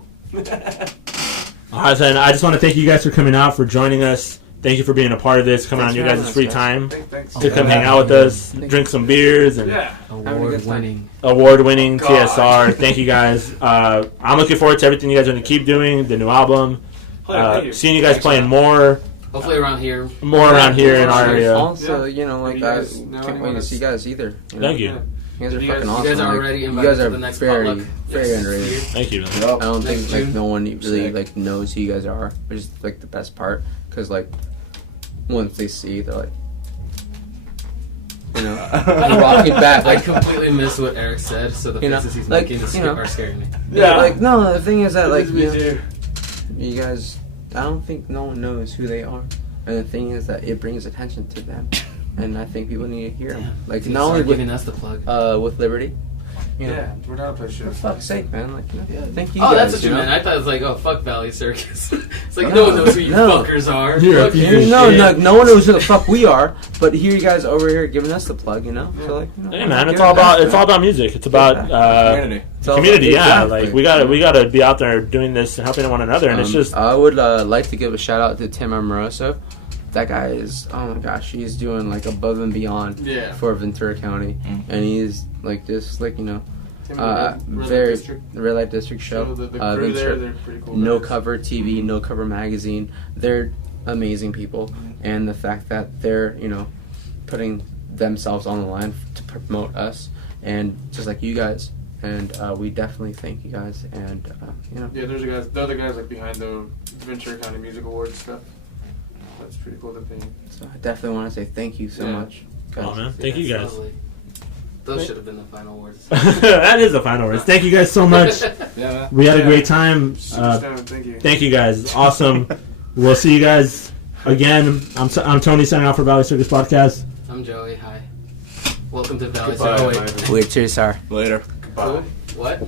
All right, then. I just want to thank you guys for coming out, for joining us. Thank you for being a part of this, coming on your guys' free time Thanks. to come hang out with us, drink some beers, and Award-winning. award-winning God. TSR. Thank you guys. I'm looking forward to everything you guys are going to keep doing, the new album, seeing you guys playing more Hopefully around here. around here in our area. Also, you know, like, You I guys know can't wait anyone to see you guys either. You know? Thank you. You guys are You guys- fucking you awesome. guys are like, already you invited guys to are the next very, potluck very next underrated. year. Thank you. I don't think Next like June. no one really Sick. like knows who you guys are, which is like the best part. Because like once they see, they're like, you know, rocking back. I Like, completely missed what Eric said, so the You know, faces he's like, making you know. are scaring me. yeah, like no. The thing is that like Me you, know, too. you guys, I don't think no one knows who they are, and the thing is that it brings attention to them, and I think people need to hear them. Like not only giving with us the plug. with Liberty, you know. Yeah, we're down to play For shows. fuck's sake, man! Like, you know, thank you. Oh, guys, that's what you know? meant. I thought it was like, oh, fuck Valley Circus. It's like, No, no one knows who you no. fuckers are. You're a Fuck piece you. of No, shit. no one knows who the fuck we are, but here you guys over here giving us the plug, you know. So like, you know, Hey man, give it's it all back, about man. it's all about music. It's about Community. It's all community. about- Yeah, exactly. like we gotta be out there doing this and helping one another, and it's just I would like to give a shout out to Tim Amoroso. That guy is, oh my gosh, he's doing like above and beyond Yeah. for Ventura County, and he's like just like, you know, Tim and the Red very District Red Light District show. The crew there, Ventura- they're pretty cool. No guys. Cover TV, No Cover Magazine. They're amazing people, and the fact that they're, you know, putting themselves on the line to promote us, and just like you guys, and we definitely thank you guys, and you know. Yeah, there's the other guys like behind the Ventura County Music Awards stuff. That's pretty cool that they. So I definitely want to say thank you so Yeah. much. guys. oh man, thank you That's guys. lovely. Those should have been the final words. That is the final words. Thank you guys so much. Yeah. We had a Yeah. great time. Super stoned, thank you. Thank you guys. Awesome. We'll see you guys again. I'm Tony signing off for Valley Circus Podcast. I'm Joey. Hi. Welcome to Valley Goodbye, Circus. Oh, wait. everybody. We're T.S.R. Later. Goodbye. What?